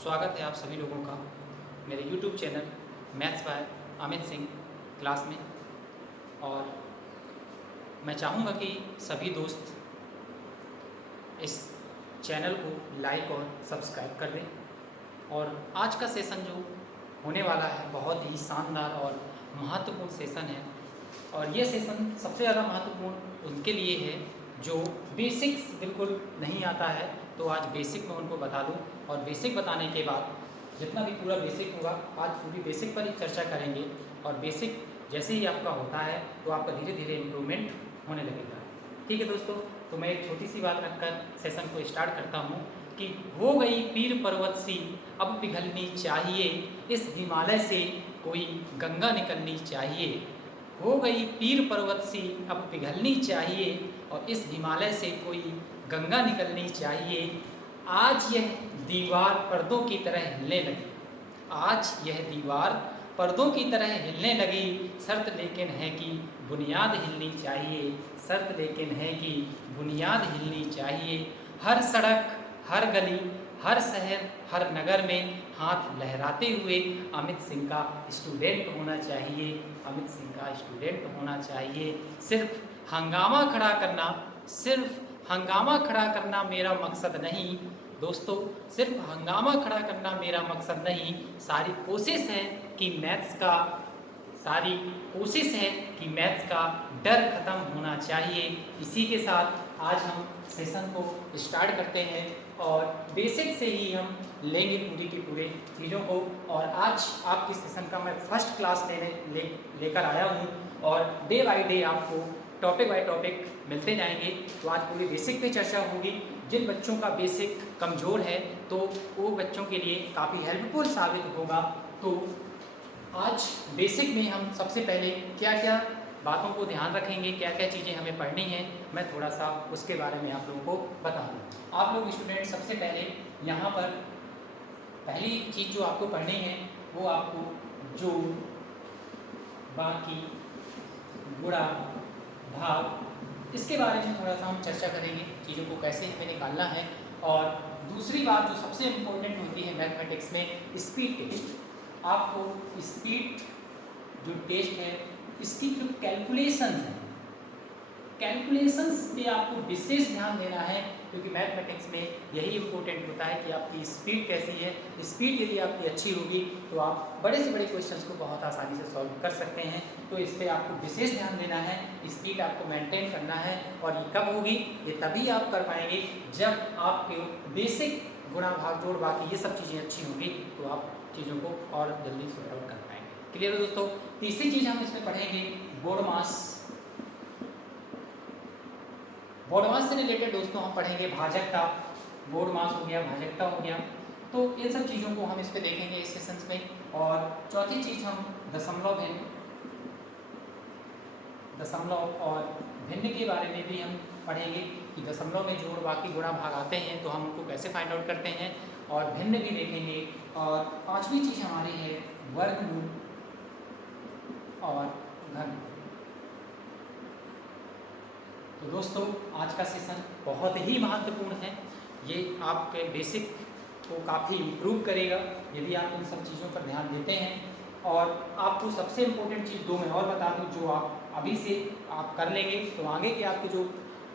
स्वागत है आप सभी लोगों का मेरे YouTube channel maths by Amit Singh class में। और मैं चाहूँगा कि सभी दोस्त इस चैनल को लाइक और सब्सक्राइब कर दें। और आज का सेशन जो होने वाला है बहुत ही शानदार और महत्वपूर्ण सेशन है। और ये सेशन सबसे ज़्यादा महत्वपूर्ण उनके लिए है जो बेसिक्स बिल्कुल नहीं आता है, तो आज बेसिक मैं उनको बता दूं। और बेसिक बताने के बाद जितना भी पूरा बेसिक होगा आज पूरी बेसिक पर ही चर्चा करेंगे। और बेसिक जैसे ही आपका होता है तो आपका धीरे धीरे इम्प्रूवमेंट होने लगेगा। ठीक है दोस्तों, तो मैं एक छोटी सी बात रखकर सेशन को स्टार्ट करता हूँ कि हो गई पीर पर्वत सी अब पिघलनी चाहिए, इस हिमालय से कोई गंगा निकलनी चाहिए। हो गई पीर पर्वत सी अब पिघलनी चाहिए और इस हिमालय से कोई गंगा निकलनी चाहिए। आज यह दीवार पर्दों की तरह हिलने लगी, आज यह दीवार पर्दों की तरह हिलने लगी। शर्त लेकिन है कि बुनियाद हिलनी चाहिए, शर्त लेकिन है कि बुनियाद हिलनी चाहिए। हर सड़क, हर गली, हर शहर, हर नगर में हाथ लहराते हुए अमित सिंह का स्टूडेंट होना चाहिए, अमित सिंह का स्टूडेंट होना चाहिए। सिर्फ हंगामा खड़ा करना, सिर्फ हंगामा खड़ा करना मेरा मकसद नहीं दोस्तों, सिर्फ हंगामा खड़ा करना मेरा मकसद नहीं। सारी कोशिश है कि मैथ्स का सारी कोशिश है कि मैथ्स का डर खत्म होना चाहिए। इसी के साथ आज हम सेशन को स्टार्ट करते हैं और बेसिक से ही हम लेंगे पूरी की पूरी चीज़ों को। और आज आपकी सेशन का मैं फर्स्ट क्लास लेकर आया हूँ और डे बाय डे आपको टॉपिक बाय टॉपिक मिलते जाएंगे। तो आज पूरी बेसिक पे चर्चा होगी। जिन बच्चों का बेसिक कमज़ोर है तो वो बच्चों के लिए काफ़ी हेल्पफुल साबित होगा। तो आज बेसिक में हम सबसे पहले क्या क्या बातों को ध्यान रखेंगे, क्या क्या चीज़ें हमें पढ़नी है, मैं थोड़ा सा उसके बारे में आप लोगों को बता दूँ। आप लोग स्टूडेंट सबसे पहले यहाँ पर पहली चीज़ जो आपको पढ़नी है वो आपको जोड़, बाकी, गुणा, भाग, इसके बारे में थोड़ा सा हम चर्चा करेंगे, चीज़ों को कैसे हमें निकालना है। और दूसरी बात जो सबसे इम्पोर्टेंट होती है मैथमेटिक्स में, स्पीड टेस्ट। आपको स्पीड जो टेस्ट है इसकी जो कैलकुलेशन है, कैलकुलेशंस पे आपको विशेष ध्यान देना है, क्योंकि मैथमेटिक्स में यही इम्पोर्टेंट होता है कि आपकी स्पीड कैसी है। स्पीड यदि आपकी अच्छी होगी तो आप बड़े से बड़े क्वेश्चंस को बहुत आसानी से सॉल्व कर सकते हैं। तो इस पर आपको विशेष ध्यान देना है, स्पीड आपको मेंटेन करना है। और ये कब होगी, ये तभी आप कर पाएंगे जब आपके बेसिक गुणा भाग जोड़ बाकी ये सब चीज़ें अच्छी होंगी, तो आप चीज़ों को और जल्दी सॉल्व आउट कर पाएंगे। क्लियर है दोस्तों। तीसरी चीज़ हम इसमें पढ़ेंगे बोर्ड मास। बोर्ड मास से रिलेटेड दोस्तों हम पढ़ेंगे भाजकता, बोर्ड मास हो गया, भाजकता हो गया। तो इन सब चीज़ों को हम इस पे देखेंगे इस सेशंस में। और चौथी चीज़ हम दशमलव भिन्न, दशमलव और भिन्न के बारे में भी हम पढ़ेंगे कि दशमलव में जोड़ बाकी गुणा भाग आते हैं तो हम उनको कैसे फाइंड आउट करते हैं, और भिन्न भी देखेंगे। और पांचवी चीज़ हमारी है वर्गमूल और घन। तो दोस्तों आज का सेशन बहुत ही महत्वपूर्ण है, ये आपके बेसिक को काफ़ी इम्प्रूव करेगा यदि आप इन सब चीज़ों पर ध्यान देते हैं। और आपको सबसे इम्पोर्टेंट चीज़ दो मैं और बता दूं, जो आप अभी से आप कर लेंगे तो आगे के आपके जो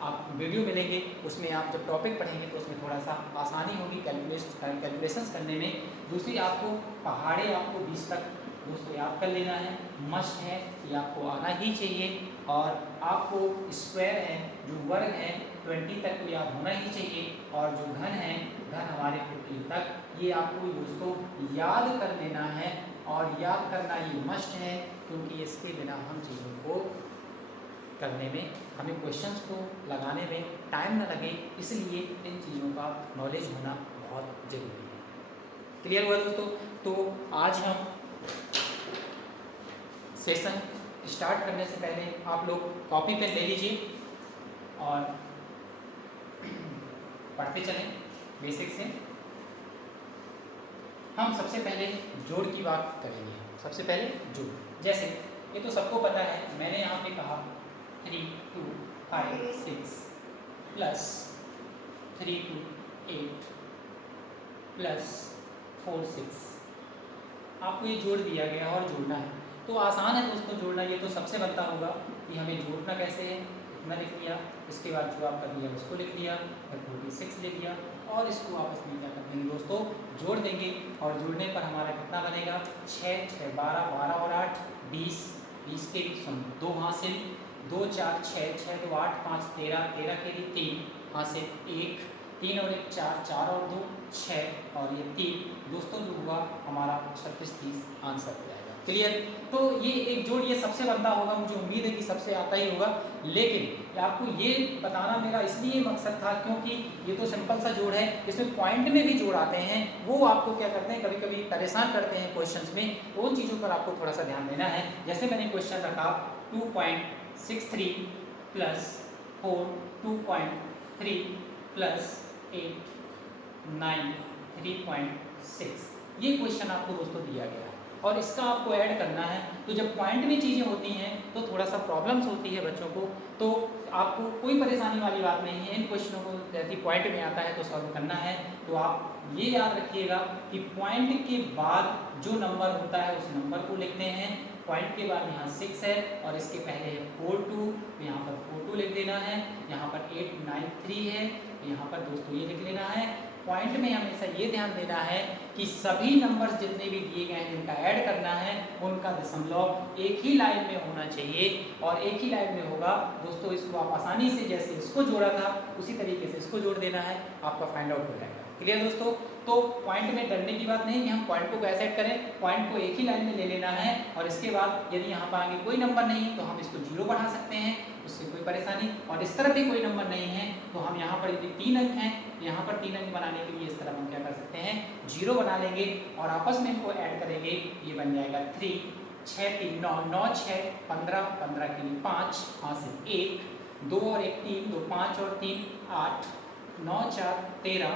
आप वीडियो मिलेंगे उसमें आप जब टॉपिक पढ़ेंगे तो उसमें थोड़ा सा आसानी होगी कैलकुलेशंस करने में। दूसरी आपको पहाड़े आपको 20 तक दोस्तों याद कर लेना है, मस्ट है, ये आपको आना ही चाहिए। और आपको स्क्वायर है, जो वर्ग है 20 तक तो याद होना ही चाहिए। और जो घन है, घन हमारे 15 तक, ये आपको दोस्तों याद कर लेना है। और याद करना ये मस्ट है, क्योंकि इसके बिना हम चीज़ों को करने में, हमें क्वेश्चंस को लगाने में टाइम न लगे, इसलिए इन चीज़ों का नॉलेज होना बहुत ज़रूरी है। क्लियर हुआ दोस्तों। तो आज हम सेशन स्टार्ट करने से पहले आप लोग कॉपी पेन ले लीजिए और पढ़ते चलें बेसिक से। हम सबसे पहले जोड़ की बात करेंगे। सबसे पहले जोड़, जैसे ये तो सबको पता है, मैंने यहाँ पे कहा 3 2 5 6 प्लस 3 2 8 प्लस 4 6। आपको ये जोड़ दिया गया और जोड़ना है तो आसान है दोस्तों जोड़ना। ये तो सबसे बनता होगा कि हमें जोड़ना कैसे है। इतना लिख लिया, इसके बाद जो आपका दिया उसको लिख लिया, फिर 46 ले लिया और इसको आपस में क्या कर देंगे दोस्तों, जोड़ देंगे। और जोड़ने पर हमारा कितना बनेगा, 6 6 12, 12 और 8 20, 20 के 2 हासिल, 2 4 6 6 2 8 5 13, 13 के लिए 3 हासिल, 1 3 और 1 4, 4 और 2 6 और ये 3 दोस्तों जो हुआ हमारा 36 30 आंसर हो जाएगा। क्लियर। तो ये एक जोड़ ये सबसे बनता होगा, मुझे उम्मीद है कि सबसे आता ही होगा। लेकिन आपको ये बताना मेरा इसलिए मकसद था क्योंकि ये तो सिंपल सा जोड़ है, इसमें पॉइंट में भी जोड़ आते हैं, वो आपको क्या करते हैं कभी कभी परेशान करते हैं क्वेश्चंस में। उन चीज़ों पर आपको थोड़ा सा ध्यान देना है। जैसे मैंने क्वेश्चन रखा 2.63 प्लस 4 2.3 प्लस 8 9 3.6, ये क्वेश्चन आपको दोस्तों दिया गया है और इसका आपको ऐड करना है। तो जब पॉइंट में चीज़ें होती हैं तो थोड़ा सा प्रॉब्लम्स होती है बच्चों को, तो आपको कोई परेशानी वाली बात नहीं है। इन क्वेश्चनों को यदि पॉइंट में आता है तो सॉल्व करना है। तो आप ये याद रखिएगा कि पॉइंट के बाद जो नंबर होता है उस नंबर को लिखते हैं। पॉइंट के बाद यहाँ 6 है और इसके पहले है 4 2, तो यहाँ पर 4 2 लिख देना है। यहाँ पर 8 9 3 है, तो यहाँ पर दोस्तों ये लिख लेना है। पॉइंट में हमेशा ये ध्यान देना है कि सभी नंबर्स जितने भी दिए गए हैं जिनका ऐड करना है उनका दशमलव एक ही लाइन में होना चाहिए। और एक ही लाइन में होगा दोस्तों, इसको आप आसानी से जैसे इसको जोड़ा था उसी तरीके से इसको जोड़ देना है, आपका फाइंड आउट हो जाएगा। क्लियर दोस्तों। तो पॉइंट में डरने की बात नहीं कि हम पॉइंट को कैसे ऐड करें, पॉइंट को एक ही लाइन में ले लेना है। और इसके बाद यदि यहाँ पर आगे कोई नंबर नहीं तो हम इसको 0 बढ़ा सकते हैं, उससे कोई परेशानी। और इस तरफ भी कोई नंबर नहीं है तो हम यहाँ पर यदि 3 अंक हैं तो यहाँ पर 3 अंक बनाने के लिए इस तरफ हम क्या कर सकते हैं, 0 बना लेंगे और आपस में इनको ऐड करेंगे। ये बन जाएगा 3 6 3 9 9 6 15 15 के लिए 5 हासिल 1 2 और 1 3 2 5 और 3 8 9 4 13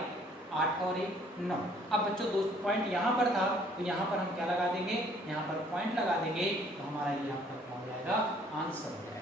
8 और 1 9। अब बच्चों दोस्त पॉइंट यहाँ पर था तो यहाँ पर हम क्या लगा देंगे, यहाँ पर पॉइंट लगा देंगे तो हमारा ये यहाँ पर क्या हो जाएगा, आंसर हो जाएगा।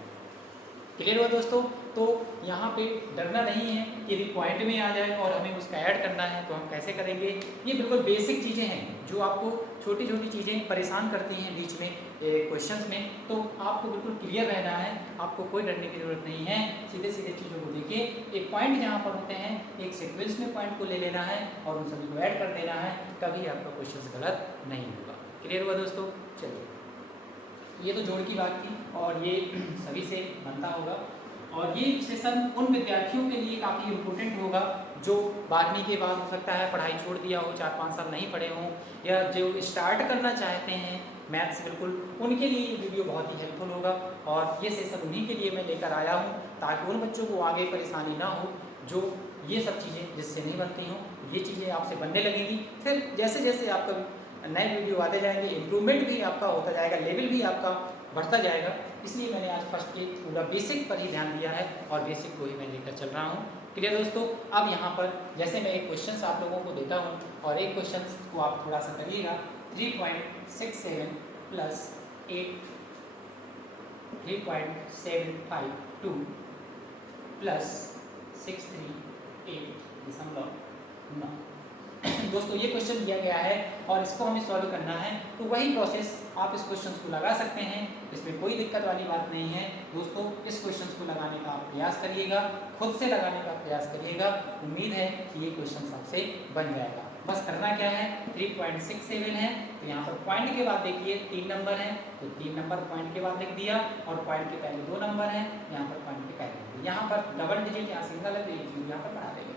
क्लियर हुआ दोस्तों। तो यहाँ पे डरना नहीं है कि यदि पॉइंट में आ जाए और हमें उसका ऐड करना है तो हम कैसे करेंगे। ये बिल्कुल बेसिक चीज़ें हैं जो आपको छोटी छोटी चीज़ें परेशान करती हैं बीच में क्वेश्चंस में, तो आपको बिल्कुल क्लियर रहना है, आपको कोई डरने की जरूरत नहीं है। सीधे सीधे चीज़ों को देखिए, एक पॉइंट जहाँ पर होते हैं एक सीक्वेंस में पॉइंट को ले लेना है और उन सभी को ऐड कर देना है, कभी आपका क्वेश्चन गलत नहीं होगा। क्लियर हुआ दोस्तों। चलिए, ये तो जोड़ की बात थी और ये सभी से बनता होगा। और ये सेशन उन विद्यार्थियों के लिए काफ़ी इम्पोर्टेंट होगा जो 12वीं के बाद हो सकता है पढ़ाई छोड़ दिया हो, 4-5 साल नहीं पढ़े हों, या जो स्टार्ट करना चाहते हैं मैथ्स, बिल्कुल उनके लिए ये वीडियो बहुत ही हेल्पफुल होगा। और ये सेशन उन्हीं के लिए मैं लेकर आया हूँ ताकि उन बच्चों को आगे परेशानी ना हो जो ये सब चीज़ें जिससे नहीं बनती हों, ये चीज़ें आपसे बनने लगेंगी। फिर जैसे जैसे आपका नए वीडियो आते जाएंगे, इम्प्रूवमेंट भी आपका होता जाएगा, लेवल भी आपका बढ़ता जाएगा। इसलिए मैंने आज फर्स्ट के पूरा बेसिक पर ही ध्यान दिया है और बेसिक को ही मैं लेकर चल रहा हूँ। क्लियर दोस्तों। अब यहाँ पर जैसे मैं एक क्वेश्चन आप लोगों को देता हूँ और एक क्वेश्चन को आप थोड़ा सा करिएगा। 3.67 प्लस 8 3.752 प्लस 638.9 दोस्तों ये क्वेश्चन दिया गया है और इसको हमें सॉल्व करना है। तो वही प्रोसेस आप इस क्वेश्चन को लगा सकते हैं, इसमें कोई दिक्कत वाली बात नहीं है दोस्तों। इस क्वेश्चन को लगाने का आप प्रयास करिएगा, खुद से लगाने का प्रयास करिएगा। उम्मीद है कि ये क्वेश्चन आपसे बन जाएगा। बस करना क्या है, 3.67 है तो यहाँ पर पॉइंट के बाद देखिए 3 नंबर हैं तो 3 नंबर पॉइंट के बाद लिख दिया और पॉइंट के पहले 2 नंबर हैं, यहाँ पर पॉइंट के पहले, यहाँ पर डबल डिजिट यहाँ सिंगल है तो एक यहाँ पर बढ़ा देंगे।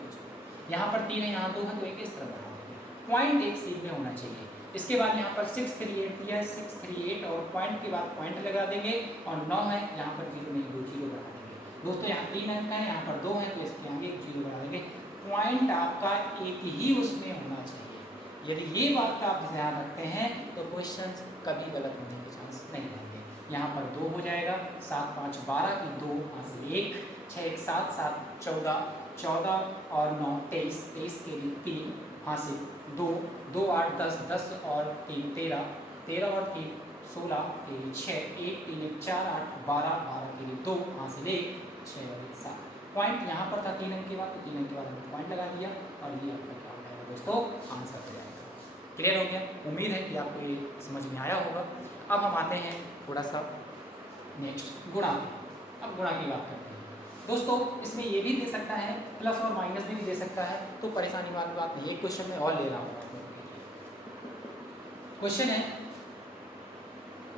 यहाँ पर 3 है, यहाँ 2 है तो एक इस तरह बढ़ा देंगे। पॉइंट एक सीध में होना चाहिए। इसके बाद यहाँ पर 638 दिया है, 638 और पॉइंट के बाद पॉइंट लगा देंगे और 9 है, यहाँ पर 0 नहीं 2 0 बढ़ा देंगे। दोस्तों यहाँ 3 अंक है, यहाँ पर 2 है तो इसके आगे 0 बढ़ा देंगे। पॉइंट आपका एक ही उसमें होना चाहिए। यदि ये बात का आप ध्यान रखते हैं तो क्वेश्चन कभी गलत होने के चांस नहीं रहेंगे। यहाँ पर 2 हो जाएगा, 7 5 12 की 2 यहाँ से 1 6 1 7 7 14 14 और 9 23 23 के लिए 3 यहाँ से 2 2 8 10 10 और 3 13 13 और 3 16 के लिए 6 1 3 1 4 8 12 12 के लिए 2 यहाँ से 1 6 और 1 7। पॉइंट यहाँ पर था 3 अंक के बाद तो 3 अंक के बाद हमने पॉइंट लगा दिया और ये आपका क्या हो जाएगा दोस्तों, आंसर हो जाएगा। क्लियर हो गया? उम्मीद है कि आपको ये समझ में आया होगा। अब हम आते हैं थोड़ा सा नेक्स्ट गुणा। अब गुणा की बात करते हैं दोस्तों। इसमें ये भी दे सकता है प्लस और माइनस में भी दे सकता है, तो परेशानी वाली बात नहीं है। एक क्वेश्चन में और ले रहा हूँ आप लोगों के लिए। क्वेश्चन है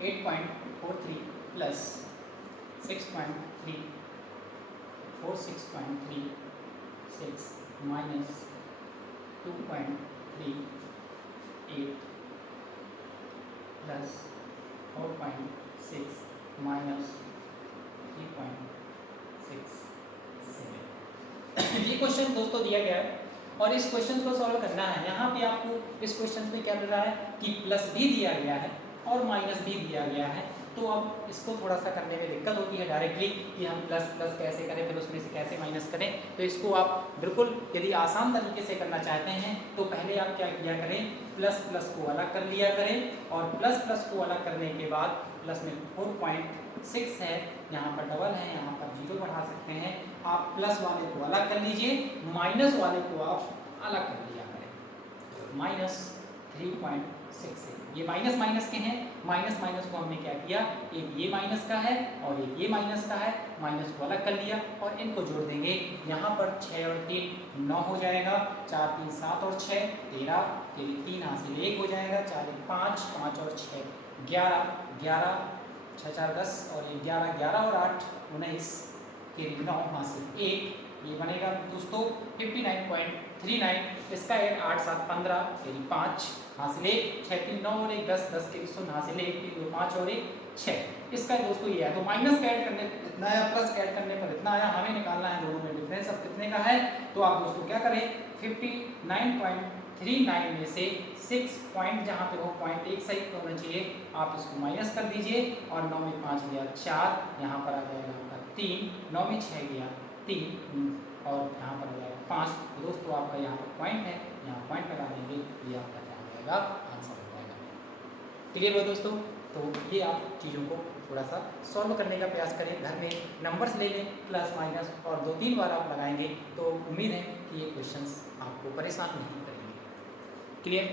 8.43 प्लस 6.3 46.36 माइनस 2.38 प्लस 4.6 माइनस 3.67। ये क्वेश्चन दोस्तों दिया गया है और इस क्वेश्चन को सॉल्व करना है। यहाँ पे आपको इस क्वेश्चन में क्या मिल रहा है कि प्लस भी दिया गया है और माइनस भी दिया गया है। तो अब इसको थोड़ा सा करने में दिक्कत होती है डायरेक्टली कि हम प्लस प्लस कैसे करें, फिर उसमें से कैसे माइनस करें। तो इसको आप बिल्कुल यदि आसान तरीके से करना चाहते हैं तो पहले आप क्या किया करें, प्लस प्लस को अलग कर लिया करें और प्लस प्लस को अलग करने के बाद प्लस में 4.6 है, यहाँ पर डबल है, यहाँ पर 0 बढ़ा सकते हैं। आप प्लस वाले को अलग कर लीजिए, माइनस वाले को आप अलग कर लिया करें। माइनस 3.6 है, ये माइनस माइनस के हैं। माइनस माइनस को हमने क्या किया, एक ये माइनस का है और एक ये माइनस का है, माइनस को अलग कर लिया और इनको जोड़ देंगे। यहाँ पर 6 और 3 9 हो जाएगा, 4 3 7 और 6 13, 3 हासिल 1 हो जाएगा, 4 1 5, 5 और 6 11, 11 6 4 10 और 11 11 और 8 19 के 9 हासिल 1, ये बनेगा दोस्तों 59.39। इसका 1 8 7 15 यानी 5 हासिल 1, 6 3 9 और 1 10 10 के 0 हासिल 1 3 2 5 और 1 6। इसका दोस्तों ये है। तो माइनस का ऐड करने पर इतना आया, प्लस ऐड करने पर इतना आया, हमें निकालना है दोनों में डिफरेंस अब कितने का है। तो आप दोस्तों क्या करें, 59.39 में से 6 पॉइंट जहाँ पे हो पॉइंट एक सही होना चाहिए, आप इसको माइनस कर दीजिए और 9 में 5 गया 4, यहाँ पर आ जाएगा आपका 3, 9 में 6 गया 3 और यहाँ पर आ जाएगा 5। दोस्तों आपका यहाँ पर पॉइंट है, यहाँ पॉइंट लगा देंगे, ये आपका क्या हो जाएगा, आंसर हो जाएगा। क्लियर हुआ दोस्तों? तो ये आप चीज़ों को थोड़ा सा सॉल्व करने का प्रयास करें, घर में नंबर्स ले लें प्लस माइनस और 2-3 बार आप लगाएंगे तो उम्मीद है कि ये क्वेश्चंस आपको परेशान नहीं करेंगे। क्लियर?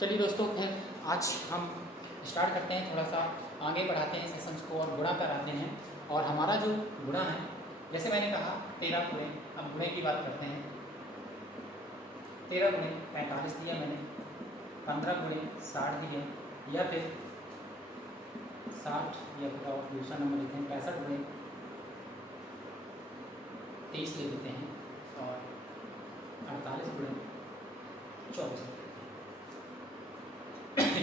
चलिए दोस्तों, फिर आज हम स्टार्ट करते हैं, थोड़ा सा आगे बढ़ाते हैं सेशंस को और गुणा कराते हैं। और हमारा जो गुणा है, जैसे मैंने कहा 13 गुणे, अब गुणे की बात करते हैं। 13 गुणे 45 दिया मैंने, 15 गुणे 60 दिए, या फिर 60 या फिर और दूसरा नंबर लेते हैं 65 गुणे 23 ले लेते हैं और 48 गुणे 24।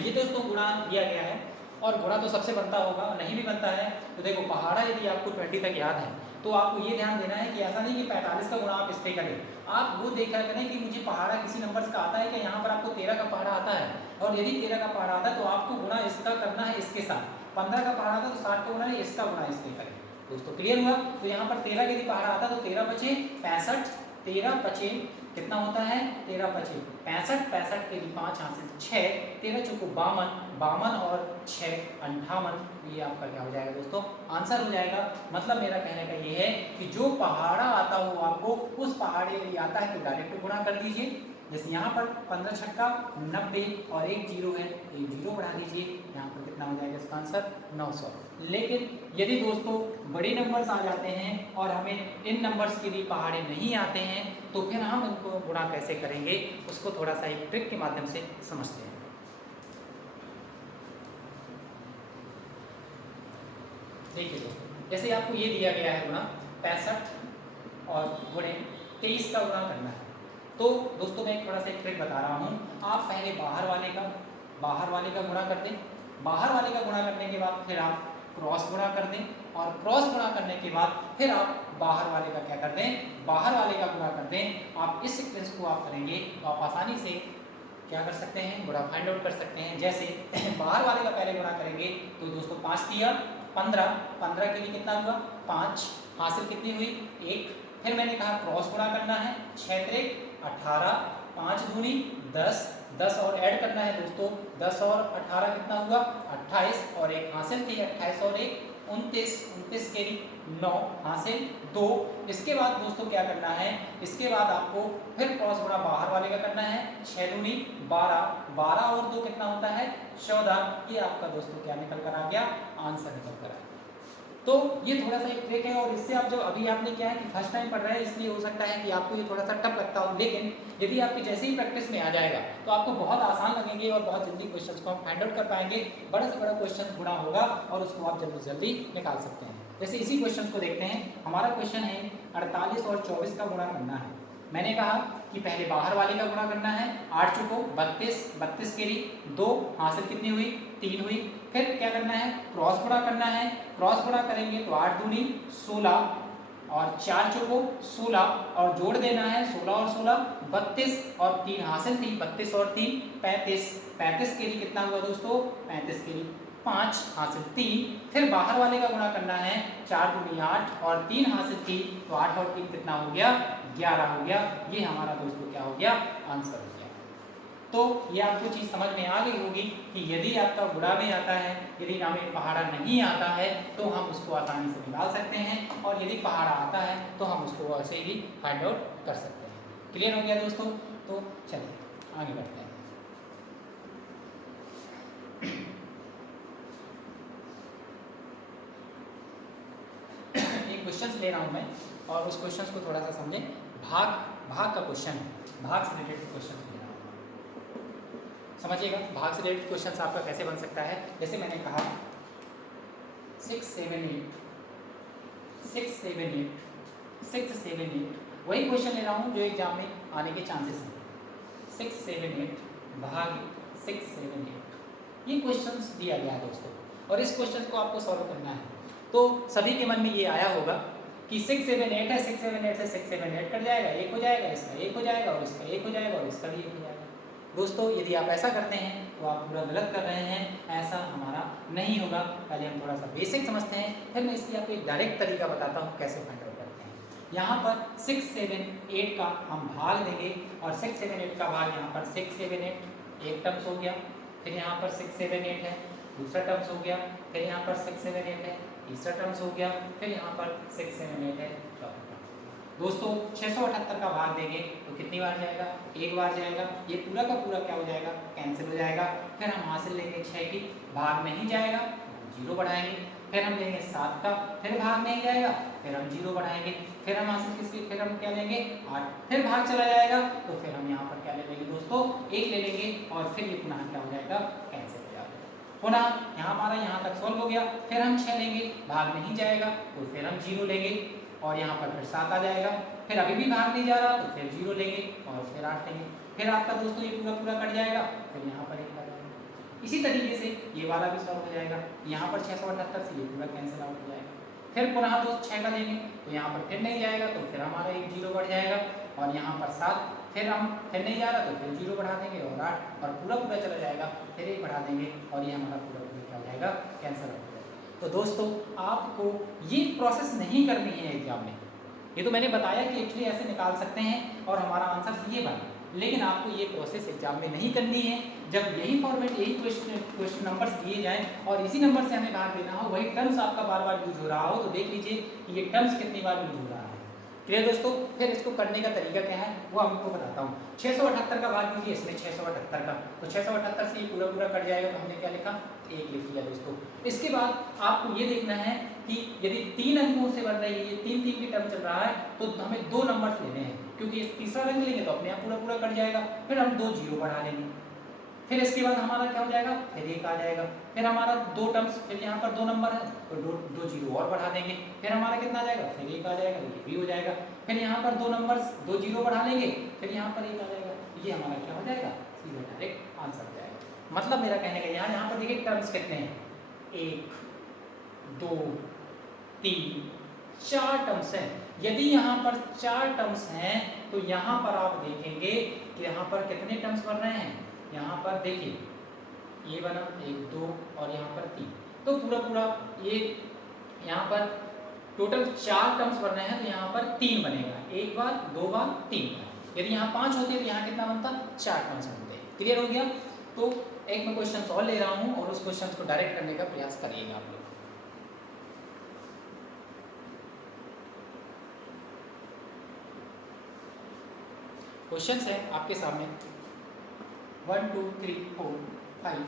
ये दोस्तों गुणा दिया गया है और गुणा तो सबसे बनता होगा, नहीं भी बनता है तो देखो पहाड़ा यदि आपको 20 तक याद है तो आपको ये ध्यान देना है कि ऐसा नहीं कि 45 का गुणा आप इससे करें, आप वो देखा करें कि मुझे पहाड़ा किसी नंबर का आता है कि यहाँ पर आपको 13 का पहाड़ा आता है, और यदि 13 का पहाड़ा आता है तो आपको गुणा इसका करना है इसके साथ। 15 का पहाड़ा आता है तो 60 का गुणा है इसका गुणा इसके करें। दोस्तों क्लियर हुआ? तो यहाँ पर 13 का यदि पहाड़ा आता है तो 13 बचे 65, 13 बचे कितना होता है, 13 बचे 65, 65 के लिए 5 हासिल 6, 13 चौको 52, 52 और 6 58, ये आपका क्या हो जाएगा दोस्तों, आंसर हो जाएगा। मतलब मेरा कहने का ये है कि जो पहाड़ा आता हो आपको, उस पहाड़े यदि आता है तो डायरेक्ट गुणा कर दीजिए। जैसे यहाँ पर 15 छक्का 90 और 1 0 है, 1 0 बढ़ा दीजिए, यहाँ पर कितना हो जाएगा इसका आंसर 900। लेकिन यदि दोस्तों बड़े नंबर्स आ जाते हैं और हमें इन नंबर्स के लिए पहाड़े नहीं आते हैं तो फिर हम उनको गुणा कैसे करेंगे, उसको थोड़ा सा एक ट्रिक के माध्यम से समझते हैं। देखिए दोस्तों, जैसे आपको ये दिया गया है गुणा 65 और गुणे 23 का गुणा करना है, तो दोस्तों मैं थोड़ा सा एक ट्रिक बता रहा हूँ। आप पहले बाहर वाले का गुणा कर दें, बाहर वाले का गुणा करने के बाद फिर आप क्रॉस गुणा कर दें, और क्रॉस गुणा करने के बाद फिर आप बाहर वाले का क्या कर दें, बाहर वाले का गुणा कर दें। आप इस सीक्वेंस को आप करेंगे तो आप आसानी से क्या कर सकते हैं, गुणा फाइंड आउट कर सकते हैं। जैसे बाहर वाले का पहले गुणा करेंगे तो दोस्तों 5 दिया 15, 15 के लिए कितना हुआ 5, हासिल कितनी हुई 1। फिर मैंने कहा क्रॉस गुणा करना है, 6 3 18, 5 दूनी 10, 10 और ऐड करना है दोस्तों, 10 और 18 कितना हुआ 28 और 1 हासिल थी 28 और 1 29, 33 कैरी 9 हासिल 2। इसके बाद दोस्तों क्या करना है, इसके बाद आपको फिर क्रॉस गुणा बाहर वाले का करना है। 6 दूनी 12, 12 और 2 कितना होता है 14। ये आपका दोस्तों क्या निकल कर आ गया, आंसर निकल कर आ गया। तो ये थोड़ा सा एक ट्रिक है, और इससे आप जो अभी आपने क्या है कि फर्स्ट टाइम पढ़ रहे हैं, इसलिए हो सकता है कि आपको ये थोड़ा सा टफ लगता हो, लेकिन यदि आपकी जैसे ही प्रैक्टिस में आ जाएगा तो आपको बहुत आसान लगेंगे और बहुत जल्दी क्वेश्चंस को हम फाइंड आउट कर पाएंगे। बड़ा से बड़ा क्वेश्चन गुणा होगा और उसको आप जल्दी जल्दी निकाल सकते हैं। जैसे इसी क्वेश्चन को देखते हैं। हमारा क्वेश्चन है 48 और 24 का गुणा करना है। मैंने कहा कि पहले बाहर वाले का गुणा करना है। 8 चुको 32, 32 के लिए 2 हासिल कितनी हुई 3 हुई। फिर क्या करना है, क्रॉस गुणा करना है। क्रॉस गुणा करेंगे तो 8 दूनी 16 और 4 चौको 16 और जोड़ देना है 16 और 16 32 और 3 हासिल थी 32 और 3 35। 35 के लिए कितना हुआ दोस्तों 35 के लिए 5 हासिल 3। फिर बाहर वाले का गुणा करना है। 4 दूनी 8 और 3 हासिल थी तो 8 और 3 कितना हो गया 11 हो गया। ये हमारा दोस्तों क्या हो गया आंसर हो गया। तो ये आपको चीज़ समझ में आ गई होगी कि यदि आपका गुणा में आता है, यदि हमें पहाड़ा नहीं आता है तो हम उसको आसानी से निकाल सकते हैं, और यदि पहाड़ा आता है तो हम उसको ऐसे ही फाइंड आउट कर सकते हैं। क्लियर हो गया दोस्तों? तो चलिए आगे बढ़ते हैं। एक क्वेश्चन ले रहा हूँ मैं, और उस क्वेश्चन को थोड़ा सा समझें। भाग का क्वेश्चन है, भाग से रिलेटेड क्वेश्चन ले रहा हूँ, समझिएगा। भाग से रिलेटेड क्वेश्चन आपका कैसे बन सकता है, जैसे मैंने कहा 6 7 8 6 7 8 6 7 8, वही क्वेश्चन ले रहा हूँ जो एग्जाम में आने के चांसेस हैं। 6 7 8 भाग 6 7 8, ये क्वेश्चन दिया गया है दोस्तों, और इस क्वेश्चन को आपको सॉल्व करना है। तो सभी के मन में ये आया होगा कि 6 7 8 है, 6 7 8 से 6 7 8 कट जाएगा, एक हो जाएगा, इसका एक हो जाएगा, और इसका एक हो जाएगा, और इसका भी एक हो जाएगा। दोस्तों यदि आप ऐसा करते हैं तो आप पूरा गलत कर रहे हैं, ऐसा हमारा नहीं होगा। पहले हम थोड़ा सा बेसिक समझते हैं, फिर मैं इसकी आपको एक डायरेक्ट तरीका बताता हूँ कैसे फाइंड आउट करते हैं। यहाँ पर 6 7 8 का हम भाग देंगे, और 6 7 8 का भाग यहाँ पर 6 7 8 एक टर्म्स हो गया, फिर यहाँ पर 6 7 8 है दूसरा टर्म्स हो गया, फिर यहाँ पर 6 7 8 है तीसरा टर्म्स हो गया, फिर यहाँ पर 6 7 8 है चौथा टर्म्स। दोस्तों 678 का भाग देंगे तो कितनी बार जाएगा, एक बार जाएगा। ये पूरा का पूरा क्या हो जाएगा, कैंसिल हो जाएगा। फिर हम हासिल लेंगे 6 की, भाग नहीं जाएगा तो 0 बढ़ाएंगे। फिर हम लेंगे 7 का, फिर भाग नहीं जाएगा, फिर हम 0 बढ़ाएंगे। फिर हम हासिल किसकी, फिर हम क्या लेंगे 8, फिर भाग चला जाएगा तो फिर हम यहाँ पर क्या ले लेंगे दोस्तों 1 ले लेंगे, और फिर ये पुनः क्या हो जाएगा कैंसिल हो जाएगा। पुनः यहाँ हमारा यहाँ तक सॉल्व हो गया। फिर हम 6 लेंगे, भाग नहीं जाएगा तो फिर हम 0 लेंगे, और यहाँ पर फिर 7 आ जाएगा। फिर अभी भी भाग नहीं जा रहा तो फिर 0 लेंगे, और फिर 8 लेंगे। फिर आपका दोस्तों ये पूरा पूरा कट जाएगा, फिर यहाँ पर 1 आ जाएगा। इसी तरीके से ये वाला भी सॉल्व हो जाएगा। यहाँ पर 678 से ये पूरा कैंसिल आउट हो जाएगा। फिर पुनः दोस्त 6 का लेंगे तो यहाँ पर फिर नहीं जाएगा तो फिर हमारा एक 0 बढ़ जाएगा, और यहाँ पर 7, फिर हम फिर नहीं जा रहा तो फिर 0 बढ़ा देंगे, और 8, और पूरा पूरा चला जाएगा, फिर 1 बढ़ा देंगे, और ये हमारा पूरा पूरा क्या हो जाएगा कैंसिल हो जाएगा। तो दोस्तों आपको ये प्रोसेस नहीं करनी है एग्जाम में। ये तो मैंने बताया कि एक्चुअली ऐसे निकाल सकते हैं और हमारा आंसर ये बना, लेकिन आपको ये प्रोसेस एग्जाम में नहीं करनी है। जब यही फॉर्मेट, यही क्वेश्चन नंबर्स दिए जाएं और इसी नंबर से हमें भाग देना हो, वही टर्म्स आपका बार बार यूज हो रहा हो, तो देख लीजिए कि ये टर्म्स कितनी बार यूज हो रहा है। क्लियर दोस्तों? फिर इसको करने का तरीका क्या है वो आपको बताता हूँ। 678 का भाग कीजिए इसमें 678 का, तो 678 से ये पूरा पूरा कट जाएगा, तो हमने क्या लिखा 1 लिख लिया दोस्तों। इसके बाद आपको ये देखना है कि यदि 3 अंकों से बन रही है, ये 3 3 की टर्म चल रहा है, तो हमें 2 नंबर लेने हैं, क्योंकि तीसरा रंग लेंगे तो अपने आप पूरा पूरा कट जाएगा। फिर हम 2 0 बढ़ा लेंगे, फिर इसके बाद हमारा क्या हो जाएगा, फिर 1 आ जाएगा। फिर हमारा 2 टर्म्स, फिर यहाँ पर 2 नंबर है तो 2 0 और बढ़ा देंगे, फिर हमारा कितना आ जाएगा, फिर 1 आ जाएगा, ये भी हो जाएगा। फिर यहाँ पर 2 नंबर्स 2 0 बढ़ा लेंगे, फिर यहाँ पर 1 आ जाएगा, ये हमारा क्या हो जाएगा, सीधा डायरेक्ट आंसर हो जाएगा। मतलब मेरा कहने का यहाँ पर देखिए टर्म्स कितने हैं, 1 2 3 4 टर्म्स हैं। यदि यहाँ पर 4 टर्म्स हैं तो यहाँ पर आप देखेंगे कि यहाँ पर कितने टर्म्स बन रहे हैं। यहाँ पर देखिए ये बना 1 2 और यहाँ पर 3, तो पूरा पूरा ये यहाँ पर टोटल 4 टर्म्स बन रहे हैं, तो यहाँ पर 3 बनेगा, 1 बार 2 बार 3 बार। यदि यहाँ 5 होते तो यहाँ कितना बनता, 4 टर्म्स बनते। क्लियर हो गया? तो एक मैं क्वेश्चन और ले रहा हूँ और उस क्वेश्चन को डायरेक्ट करने का प्रयास करिएगा आप लोग। क्वेश्चन है आपके सामने 1 2 3 4 5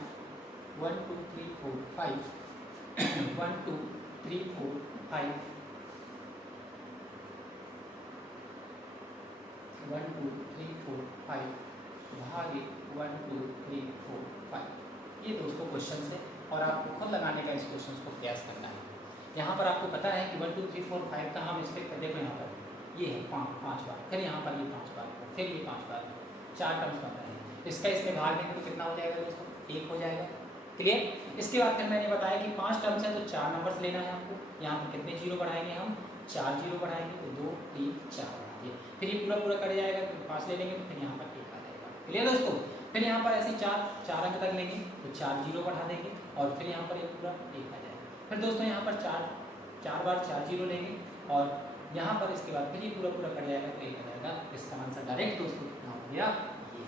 1 2 3 4 5 1 2 3 4 5 1 2 3 4 5 भागे 1 2 3 4 5। ये दोस्तों क्वेश्चन है और आपको खुद लगाने का इस क्वेश्चन को प्रयास करना है। यहाँ पर आपको पता है कि 1 2 3 4 5 का हम इस पर देखो यहाँ पर ये है 5 बार, फिर यहाँ पर ये 5 बार, फिर ये 5 बार, 4 टर्म्स बन रहे हैं। इसका इसमें भाग देंगे तो कितना हो जाएगा दोस्तों? 1 हो जाएगा। क्लियर। इसके बाद फिर मैंने बताया कि 5 टर्म्स है तो 4 नंबर्स लेना है आपको। यहाँ पर कितने जीरो बढ़ाएंगे हम? 4 जीरो बढ़ाएंगे तो 2 3 4 बढ़ाएंगे, फिर ये पूरा पूरा कट जाएगा, फिर 5 ले लेंगे तो फिर यहाँ पर 1 आ जाएगा। क्लियर दोस्तों। फिर यहाँ पर ऐसे 4 अंक तक लेंगे तो 4 जीरो बढ़ा देंगे और फिर यहाँ पर एक पूरा 1 आ जाएगा। फिर दोस्तों यहाँ पर 4 बार 4 जीरो लेंगे और यहाँ पर इसके बाद फिर ये पूरा पूरा कट जाएगा तो 1 आ जाएगा। इसका आंसर डायरेक्ट दोस्तों कितना हो गया? ये।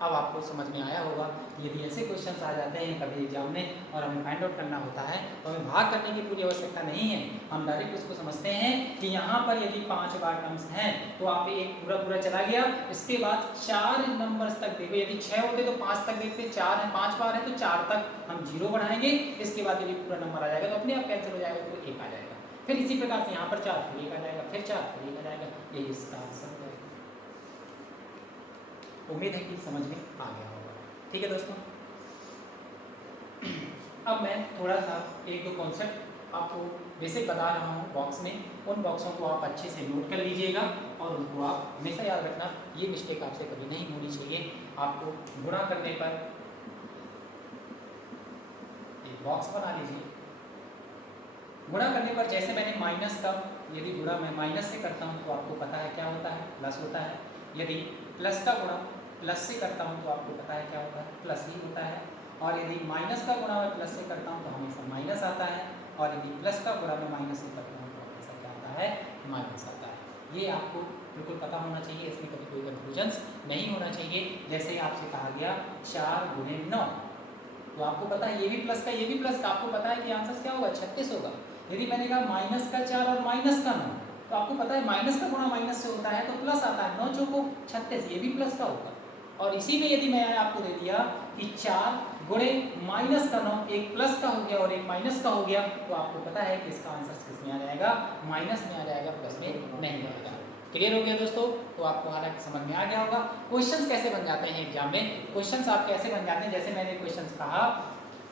अब आपको समझ में आया होगा कि यदि ऐसे क्वेश्चंस आ जाते हैं कभी एग्जाम में और हमें फाइंड आउट करना होता है तो हमें भाग करने की पूरी आवश्यकता नहीं है। हम डायरेक्ट उसको समझते हैं कि यहाँ पर यदि 5 बार टर्म्स हैं तो आप एक पूरा पूरा चला गया, इसके बाद 4 नंबर्स तक देखो, यदि 6 होते तो 5 तक देखते, 4 है 5 बार है तो 4 तक हम जीरो बढ़ाएंगे। इसके बाद यदि पूरा नंबर आ जाएगा तो अपने आप कैंसिल हो जाएगा तो 1 आ जाएगा। फिर इसी प्रकार से यहाँ पर 4 फिर 1 आ जाएगा, फिर 4 फिर 1 आ जाएगा। यही इसका आंसर है। उम्मीद है कि समझ में आ गया होगा। ठीक है दोस्तों। अब मैं थोड़ा सा 1-2 कॉन्सेप्ट आपको बेसिक बता रहा हूँ बॉक्स में, उन बॉक्सों को आप अच्छे से नोट कर लीजिएगा और उनको आप हमेशा याद रखना। ये मिस्टेक आपसे कभी नहीं होनी चाहिए। आपको गुणा करने पर एक बॉक्स बना लीजिए। गुणा करने पर जैसे मैंने माइनस का, यदि गुणा मैं माइनस से करता हूँ तो आपको पता है क्या होता है? प्लस होता है। यदि प्लस का गुणा प्लस से करता हूँ तो आपको पता है क्या होता है? प्लस ही होता है। और यदि माइनस का गुणा मैं प्लस से करता हूँ तो हमेशा माइनस आता है, और यदि प्लस का गुणा मैं माइनस से करता हूँ तो हमेशा क्या आता है? माइनस आता है। ये आपको बिल्कुल पता होना चाहिए, इसमें कभी कोई कन्फ्यूजन्स नहीं होना चाहिए। जैसे आपसे कहा गया 4 गुणे 9, तो आपको पता है ये भी प्लस का ये भी प्लस का, आपको पता है कि आंसर क्या होगा? 36 होगा। यदि मैंने कहा माइनस का 4 और माइनस का 9, तो आपको पता है माइनस का गुणा माइनस से होता है तो प्लस आता है। 9 चौको 36, ये भी प्लस का होगा। और इसी में यदि मैंने आपको दे दिया कि 4 गुणे माइनस का 9, एक प्लस का हो गया और एक माइनस का हो गया, तो आपको पता है कि इसका आंसर किस में आ जाएगा? माइनस में आ जाएगा, प्लस में नहीं आएगा। क्लियर हो गया दोस्तों। तो आपको हालांकि समझ में आ गया होगा क्वेश्चंस कैसे बन जाते हैं एग्जाम में। क्वेश्चंस आप कैसे बन जाते हैं, जैसे मैंने क्वेश्चंस कहा,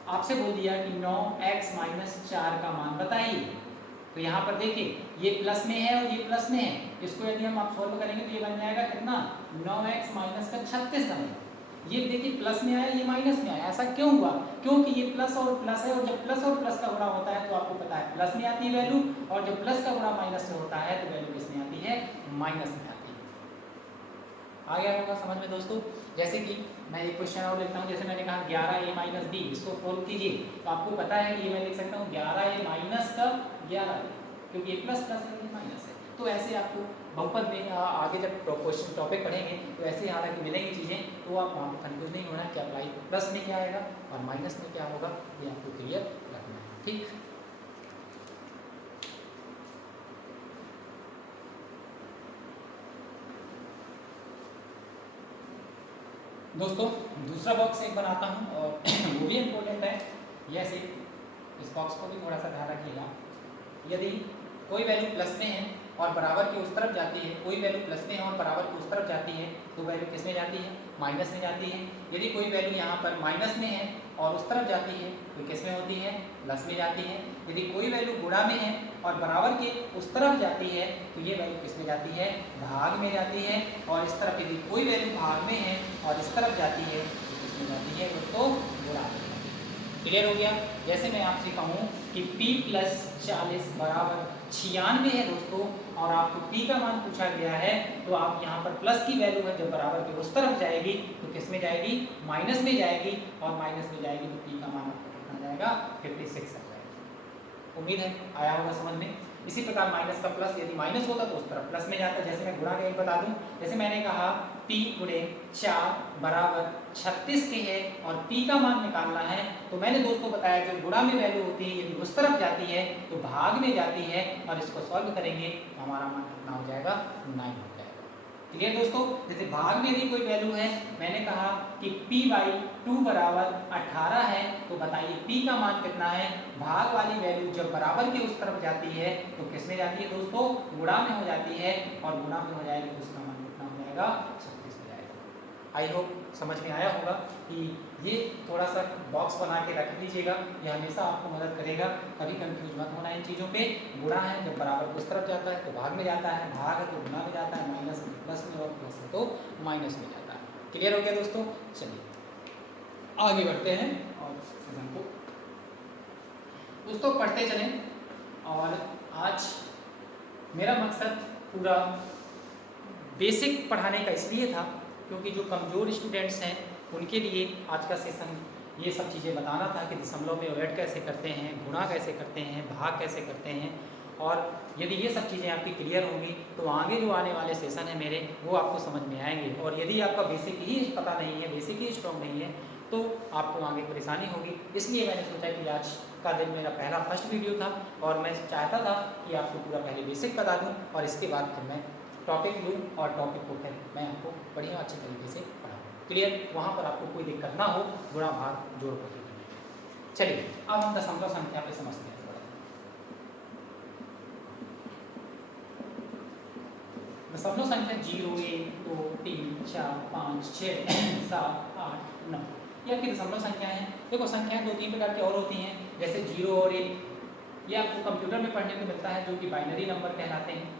आपसे बोल दिया कि 9x माइनस 4 का मान बताइए। तो यहाँ पर देखिए ये प्लस में है और ये प्लस में है, इसको यदि हम आप सॉल्व करेंगे तो ये बन जाएगा कितना? 9x माइनस का 36 बनेगा। ये देखिए प्लस में आया, ये माइनस में आया, ऐसा क्यों हुआ? क्योंकि ये प्लस और प्लस है, और जब प्लस और प्लस का गुणा होता है तो आपको पता है प्लस में आती है वैल्यू, और जब प्लस का गुणा माइनस से होता है तो वैल्यू किसमें आती है? माइनस में आती है। आ गया होगा समझ में दोस्तों। जैसे कि मैं एक क्वेश्चन और लिखता हूँ, जैसे मैंने कहा 11a माइनस b, इसको सोल्व कीजिए। तो आपको पता है कि ये मैं लिख सकता हूँ 11a माइनस का 11, क्योंकि ये प्लस प्लस है, ये माइनस है। तो ऐसे आपको बहुपद में आगे जब क्वेश्चन टॉपिक पढ़ेंगे तो ऐसे हालांकि मिलेंगी चीज़ें, तो आप वहाँ पर कन्फ्यूज नहीं होना है कि अप्लाई प्लस में क्या आएगा और माइनस में क्या होगा, ये आपको क्लियर रखना है। ठीक। दोस्तों दूसरा बॉक्स एक बनाता हूँ और वो भी इम्पोर्टेंट है। जैसे इस बॉक्स को भी थोड़ा सा ध्यान रखिएगा। यदि कोई वैल्यू प्लस में है और बराबर के उस तरफ जाती है, कोई वैल्यू प्लस में है और बराबर के उस तरफ जाती है, तो वैल्यू किस में जाती है? माइनस में जाती है। यदि कोई वैल्यू यहाँ पर माइनस में है और उस तरफ जाती है तो किस में होती है? प्लस में जाती है। यदि कोई वैल्यू गुणा में है और बराबर के उस तरफ जाती है तो ये वैल्यू किस में जाती है? भाग में जाती है। और इस तरफ यदि कोई वैल्यू भाग में है और इस तरफ जाती है तो किस में जाती है? उसको गुणा में। क्लियर हो गया। जैसे मैं आपसे कहूँ कि p प्लस 40 बराबर 96 है दोस्तों, और आपको p का मान पूछा गया है, तो आप यहाँ पर प्लस की वैल्यू है जब बराबर के उस तरफ जाएगी तो किस में जाएगी? माइनस में जाएगी, और माइनस में जाएगी तो p का मान आपको कितना जाएगा? 56 आ जाएगा। उम्मीद है आया होगा समझ में। इसी प्रकार माइनस का प्लस, यदि माइनस होता तो उस तरफ प्लस में जाता। जैसे मैं गुणा का एक बता दूं, जैसे मैंने कहा p गुणे 4 बराबर 36 के है और p का मान निकालना है, तो मैंने दोस्तों बताया कि गुणा में वैल्यू होती है, यदि उस तरफ जाती है तो भाग में जाती है, और इसको सॉल्व करेंगे तो हमारा मान कितना हो जाएगा? 9 हो जाएगा। क्लियर दोस्तों। जैसे भाग में यदि कोई वैल्यू है, मैंने कहा कि p/2 बराबर 18 है, तो बताइए p का मान कितना है। भाग वाली वैल्यू जब बराबर के उस तरफ जाती है तो किसमें जाती है दोस्तों, गुणा में हो जाती है, और गुणा में हो जाएगी तो उसका मान कितना हो जाएगा, 36 हो जाएगा। आई होप समझ में आया होगा कि ये थोड़ा सा बॉक्स बना के रख लीजिएगा, ये हमेशा आपको मदद करेगा, कभी कंफ्यूज मत होना इन चीज़ों पे। गुणा है जब बराबर उस तरफ जाता है तो भाग में जाता है, भाग है तो गुणा में जाता है, माइनस है प्लस में, और प्लस है तो माइनस में जाता है। क्लियर हो गया दोस्तों। चलिए आगे बढ़ते हैं और सेशन को दोस्तों पढ़ते चलें। और आज मेरा मकसद पूरा बेसिक पढ़ाने का इसलिए था क्योंकि जो कमज़ोर स्टूडेंट्स हैं उनके लिए आज का सेशन ये सब चीज़ें बताना था कि दशमलव में ऐड कैसे करते हैं, गुणा कैसे करते हैं, भाग कैसे करते हैं। और यदि ये सब चीज़ें आपकी क्लियर होंगी तो आगे जो आने वाले सेशन है मेरे, वो आपको समझ में आएंगे। और यदि आपका बेसिक ही पता नहीं है, बेसिक ही स्ट्रॉन्ग नहीं है, तो आपको आगे परेशानी होगी। इसलिए मैंने सोचा कि आज का दिन मेरा पहला फर्स्ट वीडियो था और मैं चाहता था कि आपको पूरा पहले बेसिक बता दूँ और इसके बाद फिर मैं टॉपिक लूँ और टॉपिक को फिर मैं आपको बढ़िया अच्छे तरीके से पढ़ाऊँ। क्लियर, वहाँ पर आपको कोई दिक्कत ना हो गुणा भाग जोड़ करके करने में। चलिए अब हम दशमलव संख्या पे समझते हैं थोड़ा। दशमलव संख्या 0, 1, 2, 3, 4, 5, 6, 7, 8, 9 ये आपकी दशमलव संख्या है। देखो संख्याएं 2-3 प्रकार की और होती हैं, जैसे 0 और 1, ये आपको कंप्यूटर में पढ़ने को मिलता है, जो कि बाइनरी नंबर कहलाते हैं।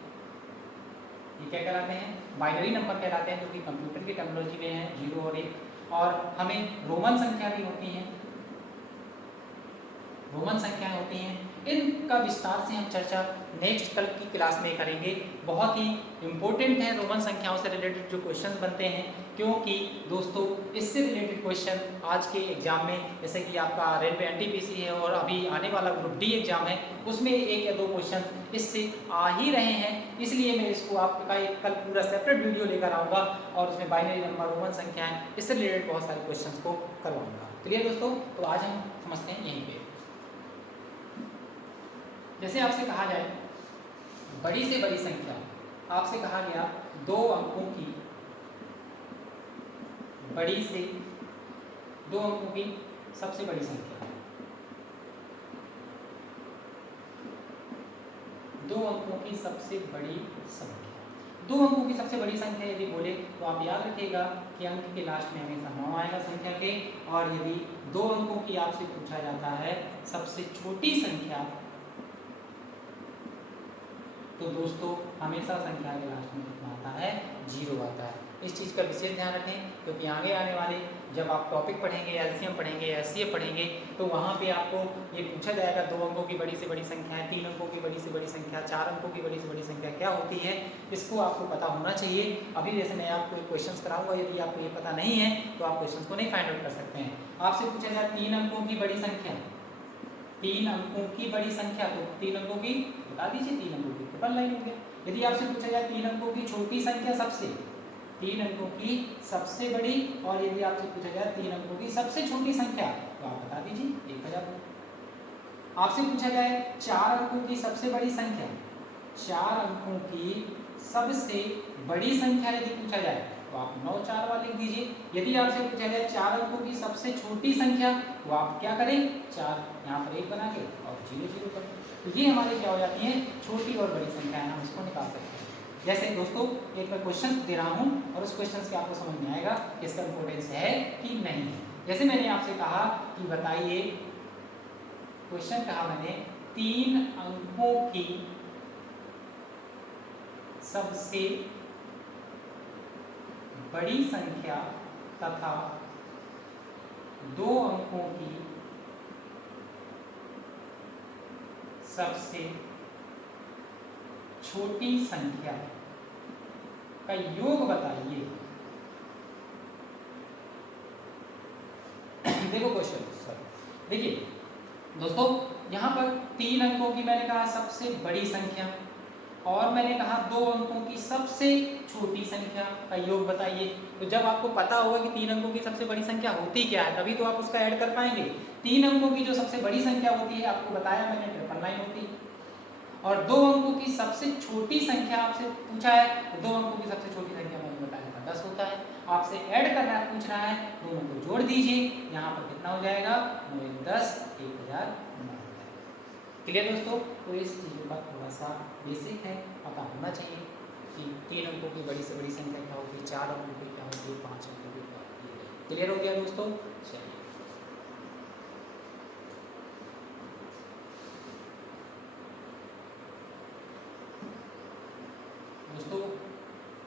ये क्या कहलाते हैं, बाइनरी नंबर कहलाते हैं, जो कि कंप्यूटर की टर्मिनोलॉजी में है 0 और 1। और हमें रोमन संख्या भी होती हैं, रोमन संख्याएं होती हैं। इनका विस्तार से हम चर्चा नेक्स्ट कल की क्लास में करेंगे। बहुत ही इम्पोर्टेंट है रोमन संख्याओं से रिलेटेड जो क्वेश्चंस बनते हैं, क्योंकि दोस्तों इससे रिलेटेड क्वेश्चन आज के एग्जाम में, जैसे कि आपका रेलवे एनटीपीसी है और अभी आने वाला ग्रुप डी एग्जाम है, उसमें 1 या 2 क्वेश्चन इससे आ ही रहे हैं। इसलिए मैं इसको आपका एक कल पूरा सेपरेट वीडियो लेकर आऊँगा और उसमें बाइनरी नंबर, रोमन संख्याएँ, इससे रिलेटेड बहुत सारे क्वेश्चन को करवाऊँगा। क्लियर दोस्तों, तो आज हम समझते हैं यहीं पर। जैसे आपसे कहा जाए बड़ी से बड़ी संख्या, आपसे कहा गया 2 अंकों की, बड़ी से 2 अंकों की सबसे बड़ी संख्या, 2 अंकों की सबसे बड़ी संख्या, 2 अंकों की सबसे बड़ी संख्या यदि बोले तो आप याद रखिएगा कि अंक के लास्ट में हमेशा 9 आएगा संख्या के। और यदि 2 अंकों की आपसे पूछा जाता है सबसे छोटी संख्या, तो दोस्तों हमेशा संख्या के लास्ट में कितना आता है, 0 आता है। इस चीज़ का विशेष ध्यान रखें, क्योंकि आगे आने वाले जब आप टॉपिक पढ़ेंगे, एलसीएम पढ़ेंगे, एचसीएफ पढ़ेंगे, तो वहाँ पे आपको ये पूछा जाएगा 2 अंकों की बड़ी से बड़ी संख्या है, 3 अंकों की बड़ी से बड़ी संख्या, 4 अंकों की बड़ी से बड़ी संख्या क्या होती है, इसको आपको पता होना चाहिए। अभी जैसे मैं आपको क्वेश्चन कराऊंगा, यदि आपको ये पता नहीं है तो आप क्वेश्चन को नहीं फाइंड आउट कर सकते हैं। आपसे पूछा जाए 3 अंकों की बड़ी संख्या, 3 अंकों की बड़ी संख्या, तो 3 अंकों की बता दीजिए, 3 अंकों की ट्रिपल लाइन हो गया। यदि आपसे पूछा जाए 3 अंकों की छोटी संख्या सबसे, 3 अंकों की सबसे बड़ी, और यदि आपसे पूछा जाए 3 अंकों की सबसे छोटी संख्या, तो आप बता दीजिए 1000। आपसे पूछा जाए 4 अंकों की सबसे बड़ी संख्या, 4 अंकों की सबसे बड़ी संख्या यदि पूछा जाए तो आप 9 4 वाले लिख दीजिए। यदि आपसे पूछा जाए 4 अंकों की सबसे छोटी संख्या, तो आप क्या करें, 4 यहाँ पर 1 बना के और 0 0 करें। तो ये हमारे क्या हो जाती हैं, छोटी और बड़ी संख्या है, हम इसको निकाल सकते हैं। जैसे दोस्तों एक मैं क्वेश्चन दे रहा हूँ और उस क्वेश्चन से आपको समझ में आएगा कि इसका इंपॉर्टेंस है कि नहीं है। जैसे मैंने आपसे कहा कि बताइए, क्वेश्चन कहा मैंने 3 अंकों की सबसे बड़ी संख्या तथा 2 अंकों की सबसे छोटी संख्या का योग बताइए। देखो क्वेश्चन, देखिए दोस्तों, यहाँ पर 3 अंकों की मैंने कहा सबसे बड़ी संख्या, और मैंने कहा 2 अंकों की सबसे छोटी संख्या का योग बताइए। तो जब आपको पता होगा कि 3 अंकों की सबसे बड़ी संख्या होती क्या है, तभी तो आप उसका ऐड कर पाएंगे। 3 अंकों की जो सबसे बड़ी संख्या होती है, आपको बताया मैंने, ट्रिपल लाइन होती है। और 2 अंकों की सबसे छोटी संख्या आपसे पूछा है, तो 2 अंकों की सबसे छोटी संख्या मैंने बताया था 10 होता है। आपसे ऐड करना है, पूछ रहा है, दोनों को जोड़ दीजिए, यहाँ पर कितना हो जाएगा, 9 10 1000 क्लियर दोस्तों। तो इस चीज़ों का थोड़ा सा बेसिक है, पता होना चाहिए कि 3 अंकों की बड़ी से बड़ी संख्या क्या होती है, 4 अंकों की क्या होती है, 5 अंकों की क्या होती है। क्लियर हो गया दोस्तों। चलिए दोस्तों,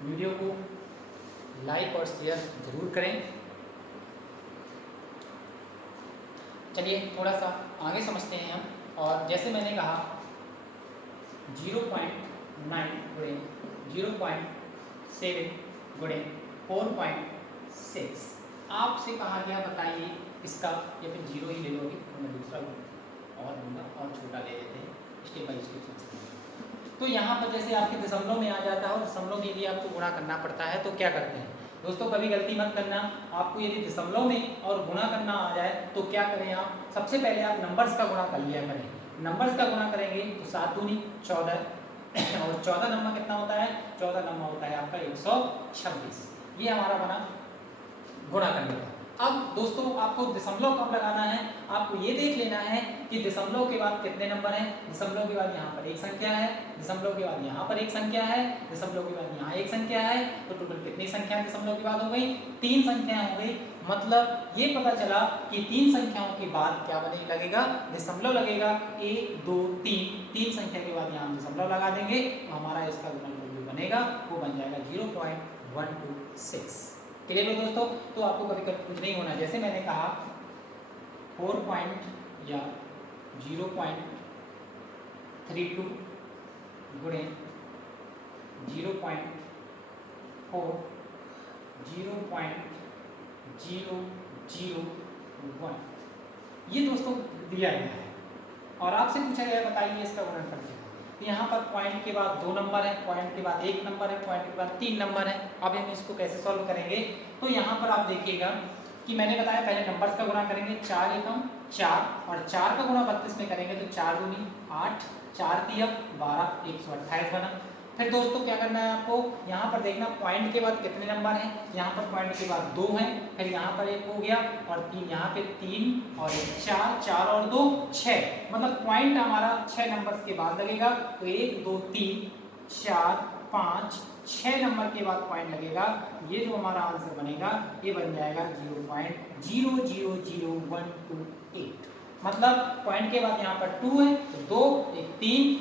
वीडियो को लाइक और शेयर ज़रूर करें। चलिए थोड़ा सा आगे समझते हैं हम। और जैसे मैंने कहा 0.9 गुणे 0.7 गुणे 4.6 आपसे कहा गया, बताइए इसका, या फिर 0 ही ले लोगे तो मैं दूसरा और दूंगा और छोटा ले लेते हैं, स्टेप बाई स्टेप समझते हैं। तो यहाँ पर जैसे आपके दशमलव में आ जाता है और दशमलव में यदि आपको गुणा करना पड़ता है तो क्या करते हैं दोस्तों, कभी गलती मत करना। आपको यदि दशमलव में और गुणा करना आ जाए तो क्या करें आप, सबसे पहले आप नंबर्स का गुणा कर लिया करें। नंबर्स का गुणा करेंगे तो 7 दूनी 14 और 14 नंबर कितना होता है, 14 नंबर होता है आपका 126। ये हमारा बना गुणा करने का। अब दोस्तों आपको दशमलव कब लगाना है, आपको ये देख लेना है कि दशमलव के बाद कितने नंबर हैं। दशमलव के बाद यहाँ पर एक संख्या है, दशमलव के बाद यहाँ पर एक संख्या है, दशमलव के बाद यहाँ एक संख्या है, तो टोटल कितनी संख्या दशमलव के बाद हो गई, 3 संख्याएं हो गई। मतलब ये पता चला कि 3 संख्याओं के बाद क्या बने लगेगा, दशमलव लगेगा। 1 2 3 संख्या के बाद यहाँ दशमलव लगा देंगे तो हमारा इसका गुणनफल जो बनेगा वो बन जाएगा 0.126। क्लियर हो दोस्तों। तो आपको कभी कभी कुछ नहीं होना, जैसे मैंने कहा 4 या 0.32 गुणे 0.4 0.001 ये दोस्तों दिया गया है और आपसे पूछा गया बताइए इसका गुणनफल क्या है। तो यहाँ पर पॉइंट के बाद 2 नंबर है, पॉइंट के बाद 1 नंबर है, पॉइंट के बाद 3 नंबर है। अब हम इसको कैसे सॉल्व करेंगे, तो यहाँ पर आप देखिएगा कि मैंने बताया पहले नंबर्स का गुणा करेंगे, 4 एकम 4 और 4 का गुणा 32 में करेंगे तो 4 दूनी 8, 4 तियक 12, 128 बना। फिर दोस्तों क्या करना है आपको, यहाँ पर देखना पॉइंट के बाद कितने नंबर हैं, यहाँ पर पॉइंट के बाद 2 हैं, फिर यहाँ पर 1 हो गया और 3, यहाँ पे 3 और 1 4, 4 और 2 6, मतलब पॉइंट हमारा 6 नंबर्स के बाद लगेगा। तो 1 2 3 4 5 6 नंबर के बाद पॉइंट लगेगा। ये जो हमारा आंसर बनेगा ये बन जाएगा 0.000128। मतलब पॉइंट के बाद यहाँ पर 2 है तो 2 1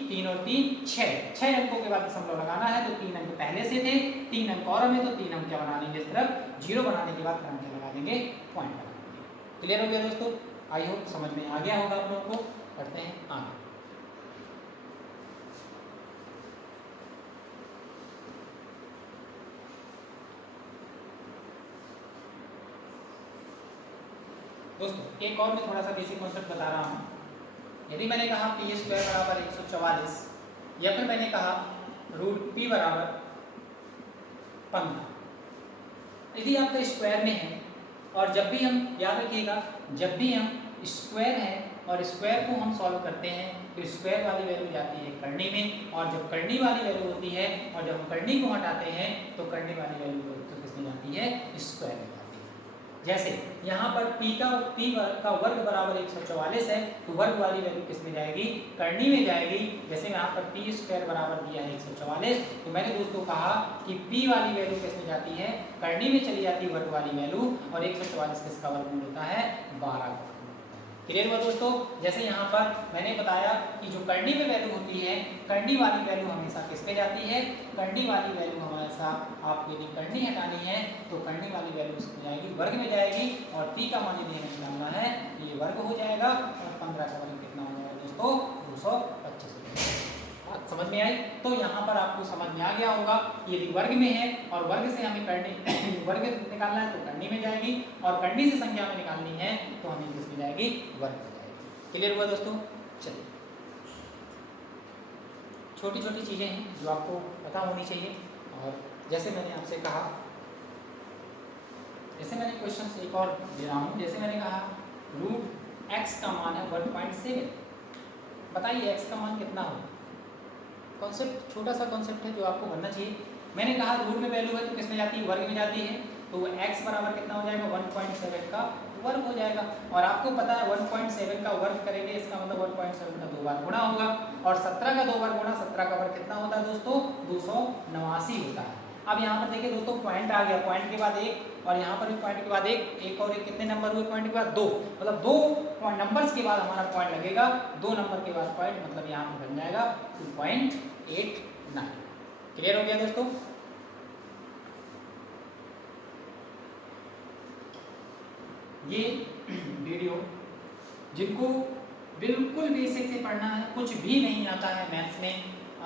3 और 3 6 अंकों के बाद दशमलव लगाना है। तो 3 अंक पहले से थे, 3 अंक और हमें, तो 3 अंक क्या बना लेंगे, इस तरफ 0 बनाने के बाद अंक लगा देंगे, पॉइंट लगा देंगे। क्लियर हो गया दोस्तों, आई होप समझ में आ गया होगा आप लोगों को। करते हैं आगे। दोस्तों एक और मैं थोड़ा सा बेसिक कॉन्सेप्ट बता रहा हूँ। यदि मैंने कहा पी स्क्वायर बराबर 144 या फिर मैंने कहा रूट पी बराबर 15, यदि आपका स्क्वायर में है और जब भी हम याद रखिएगा, जब भी हम स्क्वायर है और स्क्वायर को हम सॉल्व करते हैं तो स्क्वायर वाली वैल्यू जाती है करनी में, और जब करनी वाली वैल्यू होती है और जब हम करनी को हटाते हैं तो करनी वाली वैल्यू तो किसमें जाती है, स्क्वायर में जाती है। जैसे यहाँ पर p का वर्ग बराबर 144 है तो वर्ग वाली वैल्यू किस में जाएगी, करनी में जाएगी। जैसे यहाँ पर p स्क्वायर बराबर दिया है 144, तो मैंने दोस्तों कहा कि p वाली वैल्यू किस में जाती है, करनी में चली जाती है वर्ग वाली वैल्यू, और 144 किसका वर्गमूल होता है, 12 का। क्लियर हुआ दोस्तों। जैसे यहाँ पर मैंने बताया कि जो करनी में वैल्यू होती है, करनी वाली वैल्यू हमेशा किस में जाती है, करनी वाली वैल्यू हमेशा आपको यदि करनी हटानी है तो करनी वाली वैल्यू इसमें जाएगी, वर्ग में जाएगी, और पी का मान यदि हमें निकालना है ये वर्ग हो जाएगा, और 15 का वर्ग कितना हो जाएगा दोस्तों, 225। बात समझ में आई। तो यहाँ पर आपको समझ में आ गया होगा कि यदि वर्ग में है और वर्ग से हमें करनी वर्ग निकालना है तो करनी में जाएगी, और करनी से संख्या में निकालनी है तो हमें किस में जाएगी, वर्ग में जाएगी। क्लियर हुआ दोस्तों। चलिए छोटी छोटी चीज़ें हैं जो आपको पता होनी चाहिए। और जैसे मैंने आपसे कहा, जैसे मैंने क्वेश्चन एक और दे रहा हूँ, जैसे मैंने कहा रूट x का मान है 1.7, बताइए x का मान कितना होगा, कॉन्सेप्ट छोटा सा कॉन्सेप्ट है जो आपको बनना चाहिए। मैंने कहा रूट में वैल्यू है तो किस में जाती है, वर्ग में जाती है, तो x बराबर कितना हो जाएगा 1.7 का वर्ग हो जाएगा। और आपको पता है 1.7 का वर्ग करेंगे इसका मतलब 1.7 का 2 बार गुणा होगा, और 17 का 2 बार गुणा 17 का वर्ग कितना होता है दोस्तों 289 होता है। अब यहाँ पर देखिए दोस्तों पॉइंट आ गया, पॉइंट के बाद एक और यहाँ पर भी पॉइंट के बाद एक और एक, कितने नंबर हुए पॉइंट के बाद 2, मतलब 2 नंबर्स के बाद हमारा पॉइंट लगेगा, 2 नंबर के बाद पॉइंट, मतलब यहाँ पर बन जाएगा 2.89। क्लियर हो गया दोस्तों। ये वीडियो जिनको बिल्कुल बेसिक से पढ़ना है, कुछ भी नहीं आता है मैथ्स में,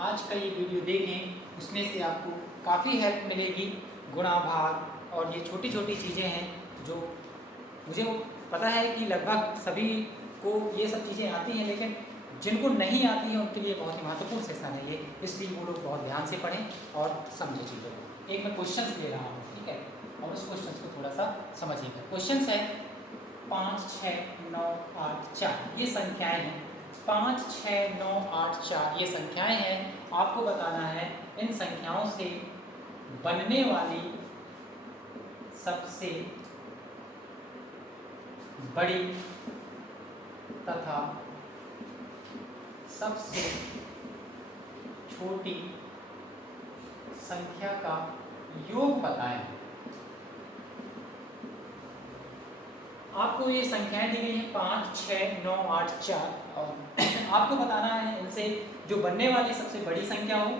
आज का ये वीडियो देखें, उसमें से आपको काफ़ी हेल्प मिलेगी। गुणा भाग और ये छोटी छोटी चीज़ें हैं जो मुझे पता है कि लगभग सभी को ये सब चीज़ें आती हैं, लेकिन जिनको नहीं आती हैं उनके लिए बहुत ही महत्वपूर्ण सेक्शन है ये, इसलिए वो लोग बहुत ध्यान से पढ़ें और समझें चीज़ों को। एक मैं क्वेश्चन ले रहा हूँ, ठीक है, और उस क्वेश्चन को थोड़ा सा समझिएगा। क्वेश्चन है 5 6 9 8 4 ये संख्याएं हैं, 5 6 9 8 4 ये संख्याएं हैं। आपको बताना है इन संख्याओं से बनने वाली सबसे बड़ी तथा सबसे छोटी संख्या का योग बताएं। आपको ये संख्याएं दी गई हैं 5 6 9 8 4 और आपको बताना है इनसे जो बनने वाली सबसे बड़ी संख्या हो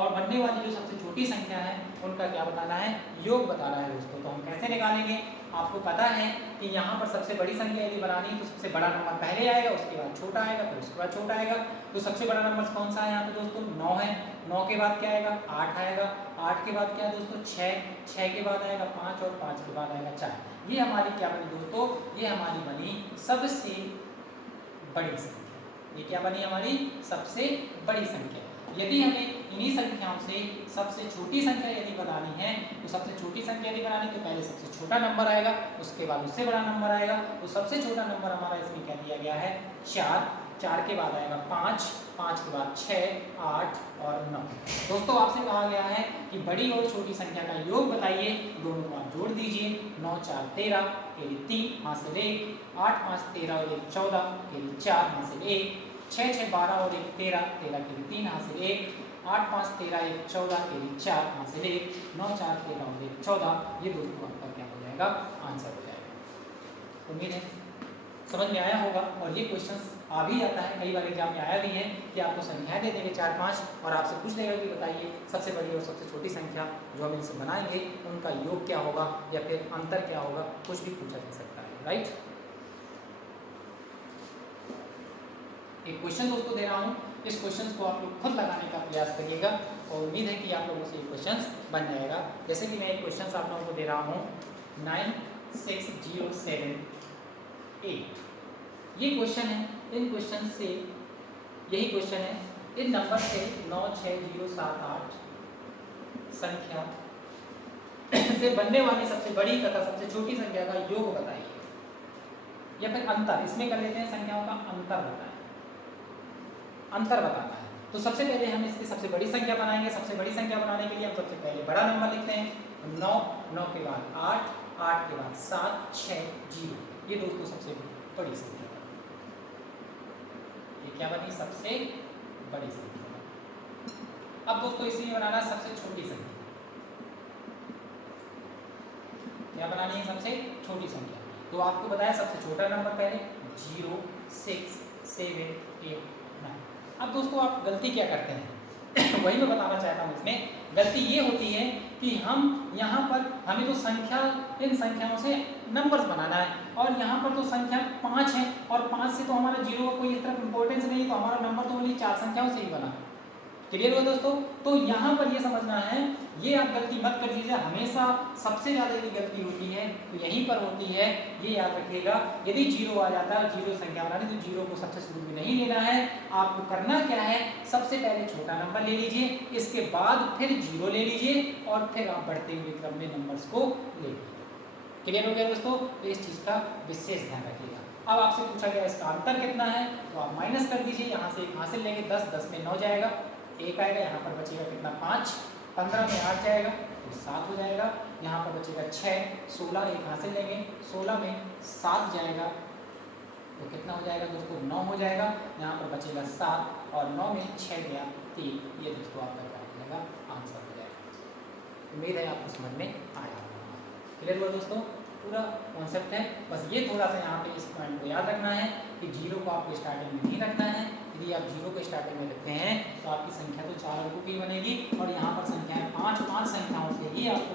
और बनने वाली जो सबसे छोटी संख्या है उनका क्या बताना है, योग बताना है दोस्तों। तो हम कैसे निकालेंगे, आपको पता है कि यहाँ पर सबसे बड़ी संख्या यदि बनानी है तो सबसे बड़ा नंबर पहले आएगा, उसके बाद छोटा आएगा, फिर उसके बाद छोटा आएगा। तो सबसे बड़ा नंबर कौन सा है यहाँ पे दोस्तों 9 है, 9 के बाद क्या आएगा 8 आएगा, 8 के बाद क्या है दोस्तों 6, 6 के बाद आएगा 5 और 5 के बाद आएगा 4। ये हमारी क्या बनी दोस्तों, ये हमारी बनी सबसे बड़ी संख्या। ये क्या बनी हमारी सबसे बड़ी संख्या। यदि हमें इन्हीं संख्याओं से सबसे छोटी संख्या यदि बनानी है तो सबसे छोटी संख्या यदि बनानी तो पहले सबसे छोटा नंबर आएगा, उसके बाद उससे बड़ा नंबर आएगा। तो सबसे छोटा नंबर हमारा इसमें क्या दिया गया है 4, 4 के बाद आएगा 5, 5 के बाद 6 8 और 9। दोस्तों आपसे कहा गया है कि बड़ी और छोटी संख्या का योग बताइए, दोनों को आप जोड़ दीजिए। 9 4 13 के लिए 3 हाथ से 1, 8 5 13 और 1 14 के लिए 4 हाथ से 1, 6 6 12 और 1 13, 13 के लिए 3 हाथ से 1, 8 5 13 1 14 के लिए 4 हाथ से 1, 9 4 13 और 1 14। ये दोस्तों आपका क्या हो जाएगा, आंसर हो जाएगा। उम्मीद है समझ में आया होगा। और ये क्वेश्चंस आ भी जाता है, कई बार एग्जाम में आया भी है कि आपको संख्याएं दे देंगे 4 5 और आपसे पूछ लेगा कि बताइए सबसे बड़ी और सबसे छोटी संख्या जो हम इनसे बनाएंगे उनका योग क्या होगा या फिर अंतर क्या होगा, कुछ भी पूछा जा सकता है। राइट, एक क्वेश्चन दोस्तों दे रहा हूँ, इस क्वेश्चन को आप लोग खुद लगाने का प्रयास करिएगा और उम्मीद है कि आप लोगों से ये क्वेश्चन बन जाएगा। जैसे कि मैं एक क्वेश्चन आप लोगों को दे रहा हूँ 96078। ये क्वेश्चन है, इन क्वेश्चन से यही क्वेश्चन है, इन नंबर से 96078 संख्या से बनने वाली सबसे बड़ी तथा सबसे छोटी संख्या का योग बताइए या फिर अंतर, इसमें कर लेते हैं संख्याओं का अंतर बताएं, अंतर बताना है। तो सबसे पहले हम इसकी सबसे बड़ी संख्या बनाएंगे। सबसे बड़ी संख्या बनाने के लिए हम सबसे पहले बड़ा नंबर लिखते हैं 9, 9 के बाद 8, 8 के बाद 7 6 0। ये दोस्तों सबसे बड़ी संख्या, ये क्या बनी सबसे बड़ी संख्या। अब दोस्तों इसी में बनाना सबसे छोटी संख्या, क्या बनानी है सबसे छोटी संख्या। तो आपको बताया सबसे छोटा नंबर पहले 0 6 7 8 9। अब दोस्तों आप गलती क्या करते हैं वही मैं बताना चाहता हूँ। इसमें गलती ये होती है कि हम यहाँ पर हमें तो संख्या, इन संख्याओं से नंबर्स बनाना है और यहाँ पर तो संख्या 5 है और 5 से तो हमारा 0 का कोई इस तरफ इंपॉर्टेंस नहीं, तो हमारा नंबर तो ओनली 4 संख्याओं से ही बना। क्लियर हुआ दोस्तों। तो यहाँ पर ये समझना है, ये आप गलती मत कर दीजिए। हमेशा सबसे ज़्यादा यदि गलती होती है तो यहीं पर होती है, ये याद रखिएगा। यदि 0 आ जाता है, 0 संख्या बनानी, तो 0 को सबसे शुरू में नहीं लेना है। आपको करना क्या है, सबसे पहले छोटा नंबर ले लीजिए, इसके बाद फिर 0 ले लीजिए और फिर आप बढ़ते हुए क्रम में नंबर्स को ले लीजिए। क्लियर हो गया दोस्तों। तो इस चीज़ का विशेष ध्यान रखिएगा। अब आपसे पूछा गया इसका अंतर कितना है, तो आप माइनस कर दीजिए, यहाँ से 1 हासिल लेंगे 10, 10 में 9 जाएगा, 1 आएगा, यहाँ पर बचेगा कितना 5, 15 में 8 जाएगा तो 7 हो जाएगा, यहाँ पर बचेगा 6, 16 एक हासिल लेंगे, 16 में 7 जाएगा तो कितना हो जाएगा दोस्तों 9 हो जाएगा, यहाँ पर बचेगा 7 और 9 में 6 गया 3, ये दोस्तों आपका क्या हो जाएगा आंसर हो जाएगा। उम्मीद है आपको समझ में आया। क्लियर हुआ दोस्तों, पूरा कॉन्सेप्ट है। बस ये थोड़ा सा यहाँ पे इस पॉइंट को याद रखना है कि 0 को आपको स्टार्टिंग में नहीं रखना है। यदि आप 0 को स्टार्टिंग में रखते हैं तो आपकी संख्या तो 4 अंकों की बनेगी और यहाँ पर संख्याएं 5 संख्याओं से ही आपको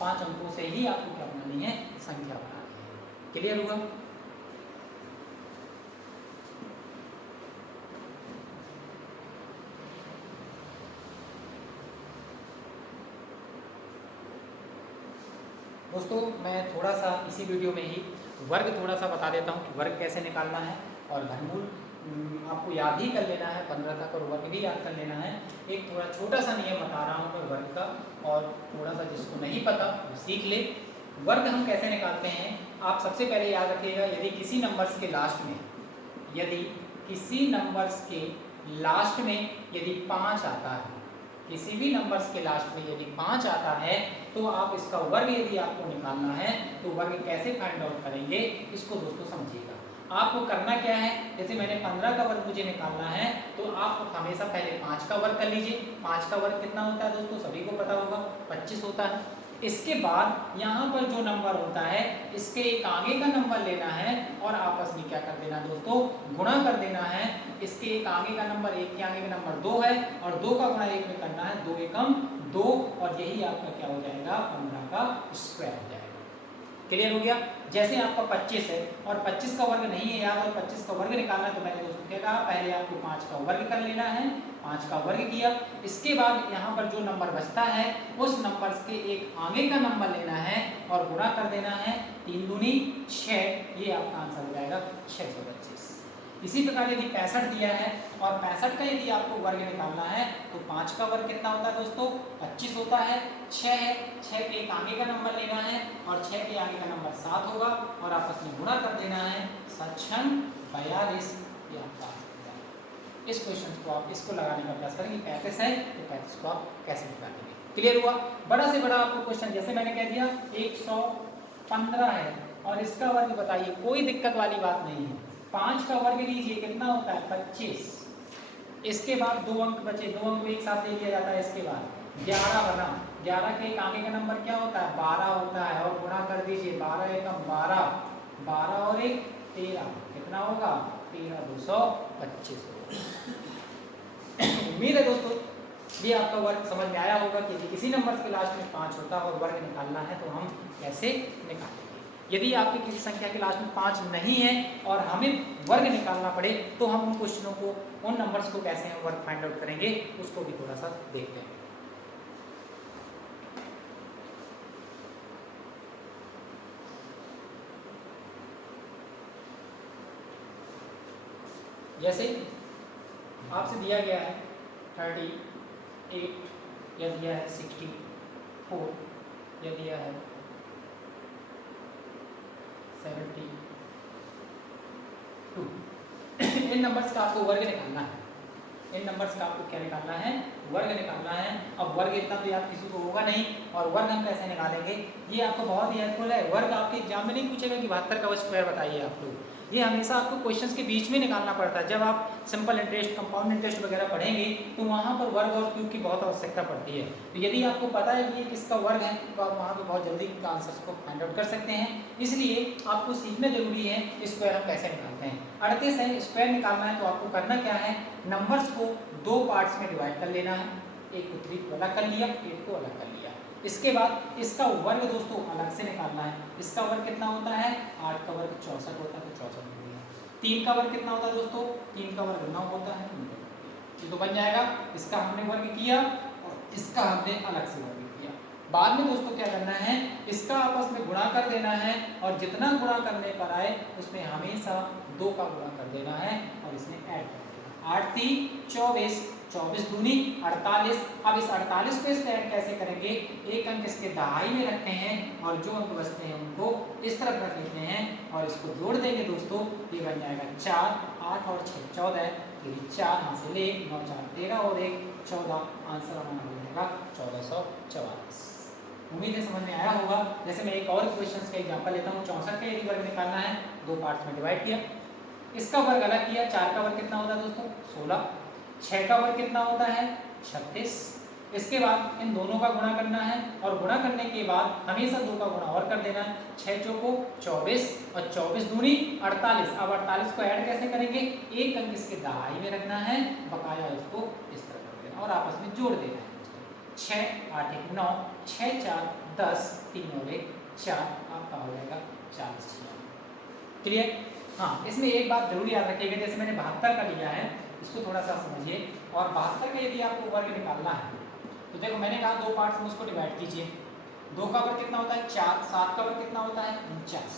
5 अंकों से ही आपको क्या बनानी है, संख्या बनानी है। क्लियर होगा। दोस्तों मैं थोड़ा सा इसी वीडियो में ही वर्ग थोड़ा सा बता देता हूँ कि वर्ग कैसे निकालना है और घनमूल आपको याद ही कर लेना है 15 तक और वर्ग भी याद कर लेना है। एक थोड़ा छोटा सा नियम बता रहा हूँ मैं वर्ग का, और थोड़ा सा जिसको नहीं पता वो सीख ले। वर्ग हम कैसे निकालते हैं, आप सबसे पहले याद रखिएगा, यदि किसी नंबर्स के लास्ट में यदि 5 आता है, किसी भी नंबर्स के लास्ट में यदि 5 आता है तो आप इसका वर्ग यदि आपको निकालना है तो वर्ग कैसे फाइंड आउट करेंगे, इसको दोस्तों समझिएगा। आपको करना क्या है, जैसे मैंने 15 का वर्ग मुझे निकालना है तो आप हमेशा पहले 5 का वर्ग कर लीजिए। 5 का वर्ग कितना होता है दोस्तों, सभी को पता होगा 25 होता है। इसके बाद यहाँ पर जो नंबर होता है इसके एक आगे का नंबर लेना है और आपस में क्या कर देना दोस्तों, गुणा कर देना है। इसके एक आगे का नंबर, एक के आगे का नंबर 2 है और 2 का गुणा 1 में करना है, 2 एकम 2 और यही आपका क्या हो जाएगा 15 का स्क्वायर हो जाएगा। क्लियर हो गया। जैसे आपका 25 है और 25 का वर्ग नहीं है याद और 25 का वर्ग निकालना है तो मैंने दोस्तों क्या कहा, पहले आपको 5 का वर्ग कर लेना है, 5 का वर्ग किया। इसके बाद यहाँ पर जो नंबर बचता है उस नंबर के एक आगे का नंबर लेना है और गुणा कर देना है, 3 दूनी 6, ये आपका आंसर हो जाएगा 625। इसी प्रकार यदि 65 दिया है और 65 का यदि आपको वर्ग निकालना है तो 5 का वर्ग कितना होता है दोस्तों, 25 होता है। 6 है, 6 के एक आगे का नंबर लेना है और 6 के आगे का नंबर 7 होगा और आपस में गुणा कर देना है, 7 6 42, ये आपका इस क्वेश्चन को आप इसको लगाने का प्रयास करेंगे। 35 है तो 35 को आप कैसे निकालेंगे। क्लियर हुआ। बड़ा से बड़ा आपको क्वेश्चन जैसे मैंने कह दिया 115 है और इसका वर्ग बताइए, कोई दिक्कत वाली बात नहीं है। 5 का वर्ग लीजिए कितना होता है 25, इसके बाद 2 अंक बचे, 2 अंक एक साथ ले लिया जाता है। इसके बाद 11 बना, 11 के एक आगे का नंबर क्या होता है 12 होता है और गुणा कर दीजिए, 12 एकम 12, 12 और 1 13, कितना होगा 13 225। उम्मीद है दोस्तों ये आपका वर्ग समझ में आया होगा कि यदि किसी नंबर के लास्ट में 5 होता है और वर्ग निकालना है तो हम कैसे निकालेंगे। यदि आपकी किसी संख्या के लास्ट में 5 नहीं है और हमें वर्ग निकालना पड़े तो हम उन क्वेश्चनों को, उन नंबर्स को कैसे हम वर्ग फाइंड आउट करेंगे उसको भी थोड़ा सा देखते हैं। जैसे आपसे दिया गया है 38 या दिया है 64 या दिया है 72, इन नंबर्स का आपको वर्ग निकालना है। इन नंबर्स का आपको क्या निकालना है, वर्ग निकालना है। अब वर्ग इतना तो याद किसी को होगा नहीं और वर्ग हम कैसे निकालेंगे ये आपको बहुत ही हेल्पफुल है। वर्ग आपके एग्जाम में नहीं पूछेगा कि 72 का स्क्वायर बताइए आप लोग, ये हमेशा आपको क्वेश्चंस के बीच में निकालना पड़ता है। जब आप सिंपल इंटरेस्ट, कंपाउंड इंटरेस्ट वगैरह पढ़ेंगे तो वहाँ पर वर्ग और क्यूब की बहुत आवश्यकता पड़ती है। तो यदि आपको पता है कि ये किसका वर्ग है तो आप वहाँ पे बहुत जल्दी आंसर्स को फाइंड आउट कर सकते हैं। इसलिए आपको सीखना जरूरी है स्क्वायर हम कैसे निकालते हैं। 38 है, स्क्वायर निकालना है तो आपको करना क्या है, नंबर्स को 2 पार्ट्स में डिवाइड कर लेना है। एक को 3 को अलग कर लिया, 8 को अलग कर लिया। इसके बाद इसका वर्ग दोस्तों अलग से निकालना है। इसका वर्ग कितना होता है, 8 का वर्ग 64 होता है तो 64 हो गया। 3 का वर्ग कितना होता है दोस्तों, 3 का वर्ग 9 होता है, ये तो बन जाएगा। इसका हमने वर्ग किया और इसका हमने अलग से वर्ग किया। बाद में दोस्तों क्या करना है, इसका आपस में गुणा कर देना है और जितना गुणा करने पर आए उसमें हमेशा 2 का गुणा कर देना है और इसमें ऐड कर देना। 8 3 24, 24 दूनी 48। अब इस 48 को इसमें ऐड कैसे करेंगे, एक अंक इसके दहाई में रखते हैं और जो अंक बचते हैं उनको इस तरफ रख लेते हैं और इसको जोड़ देंगे दोस्तों, ये बन जाएगा 4, 8 और 6 14, 3 4 यहाँ से ले 9 4 13 और 1 14, आंसर हमारा हो जाएगा 1444। उम्मीद है समझ में आया होगा। जैसे मैं एक और क्वेश्चन का एग्जांपल लेता हूँ। 64 का यदि वर्ग निकालना है, 2 पार्ट्स में डिवाइड किया, इसका वर्ग अलग किया। 4 का वर्ग कितना होता है दोस्तों? 16। 6 का वर्ग कितना होता है? 36। इसके बाद इन दोनों का गुणा करना है और गुणा करने के बाद हमेशा 2 का गुणा और कर देना है। 6 चौको 24 और 24 दूनी 48। अब 48 को ऐड कैसे करेंगे? एक अंक इसके दहाई में रखना है, बकाया इसको इस तरह कर देना और आपस में जोड़ देना है। 6 8 1 9, 6 4 10, 3 और 1 4, आपका हो जाएगा 40। क्लियर? हाँ, इसमें एक बात जरूर याद रखिएगा, जैसे मैंने 72 का लिया है, इसको थोड़ा सा समझिए। और 72 का यदि आपको वर्ग निकालना है तो देखो मैंने कहा 2 पार्ट्स में उसको डिवाइड कीजिए। 2 का वर्ग कितना होता है? 4। 7 का वर्ग कितना होता है? 49।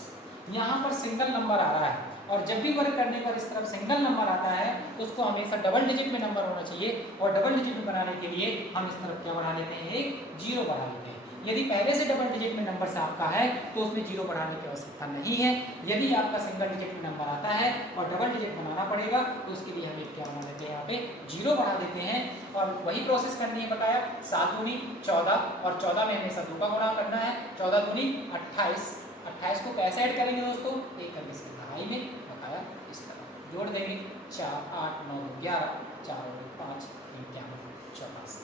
यहाँ पर सिंगल नंबर आ रहा है और जब भी वर्ग करने पर इस तरफ सिंगल नंबर आता है उसको हमेशा डबल डिजिट में नंबर होना चाहिए। और डबल डिजिट में बनाने के लिए हम इस तरफ क्या बढ़ा लेते हैं? एक 0 बढ़ा लेते हैं। यदि पहले से डबल डिजिट में नंबर से आपका है तो उसमें 0 बढ़ाने की आवश्यकता नहीं है। यदि आपका सिंगल डिजिट में नंबर आता है और डबल डिजिट बनाना पड़ेगा तो उसके लिए हम एक क्या बना देते हैं? यहाँ पे 0 बढ़ा देते हैं और वही प्रोसेस करनी है। बताया 7 दूनी 14 और 14 में हमेशा 2 का गुणा करना है। 14 दूनी 28। 28 को कैसे ऐड करेंगे दोस्तों? एक अंक इसके दहाई में, बताया इस तरह जोड़ देंगे। 4 8 9 11, 4 और 5 51 84।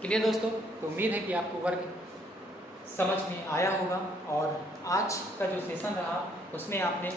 क्लियर दोस्तों? तो उम्मीद है कि आपको वर्ग समझ में आया होगा। और आज का जो सेशन रहा उसमें आपने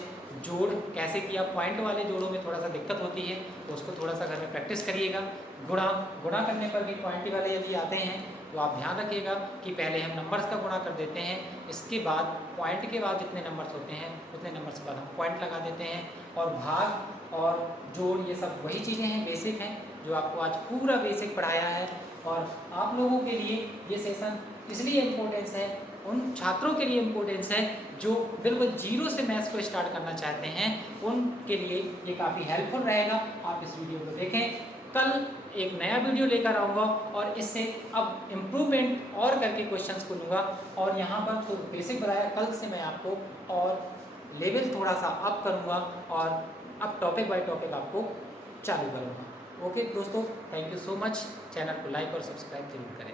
जोड़ कैसे किया। पॉइंट वाले जोड़ों में थोड़ा सा दिक्कत होती है तो उसको थोड़ा सा घर में प्रैक्टिस करिएगा। गुणा करने पर भी पॉइंट वाले यदि आते हैं तो आप ध्यान रखिएगा कि पहले हम नंबर्स का गुणा कर देते हैं, इसके बाद पॉइंट के बाद जितने नंबर्स होते हैं उतने नंबर्स के बाद हम पॉइंट लगा देते हैं। और भाग और जोड़ ये सब वही चीज़ें हैं, बेसिक हैं, जो आपको आज पूरा बेसिक पढ़ाया है। और आप लोगों के लिए ये सेशन इसलिए इम्पोर्टेंस है, उन छात्रों के लिए इम्पोर्टेंस है जो बिल्कुल 0 से मैथ्स को स्टार्ट करना चाहते हैं, उनके लिए ये काफ़ी हेल्पफुल रहेगा। आप इस वीडियो को देखें। कल एक नया वीडियो लेकर आऊँगा और इससे अब इम्प्रूवमेंट और करके क्वेश्चंस को लूँगा। और यहाँ पर तो बेसिक बताया, कल से मैं आपको और लेवल थोड़ा सा अप करूँगा और अब टॉपिक बाय टॉपिक आपको चालू करूँगा। ओके दोस्तों, thank you so much. Channel को लाइक और सब्सक्राइब जरूर करें।